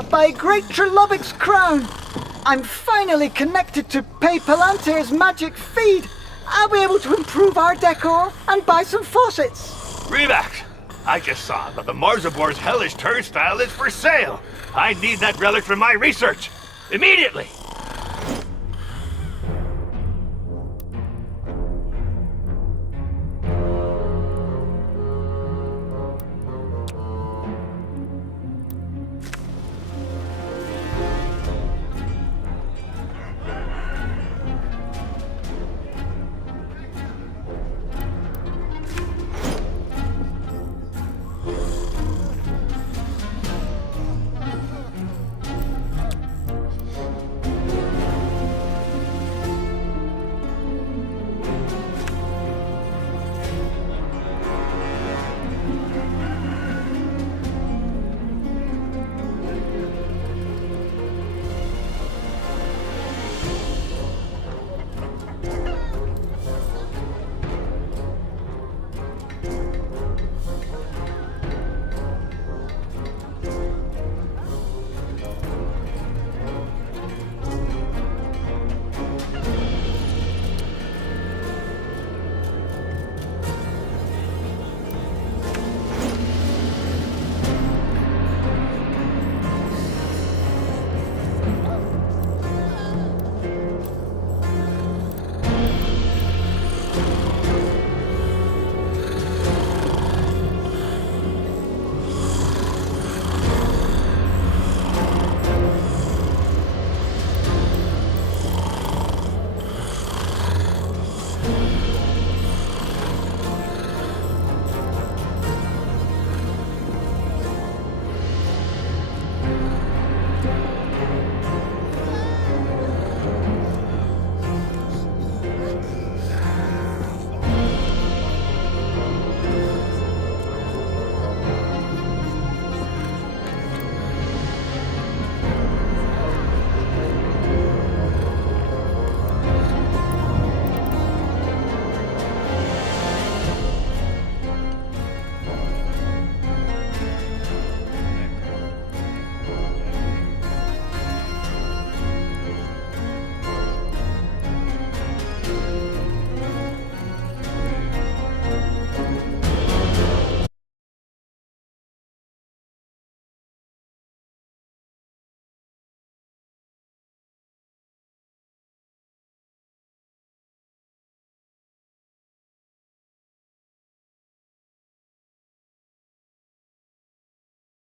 By Great Trilobic's crown! I'm finally connected to Pei Palantir's magic feed! I'll be able to improve our decor and buy some faucets! Reback! I just saw that the Marzabor's hellish turnstile is for sale! I need that relic for my research! Immediately!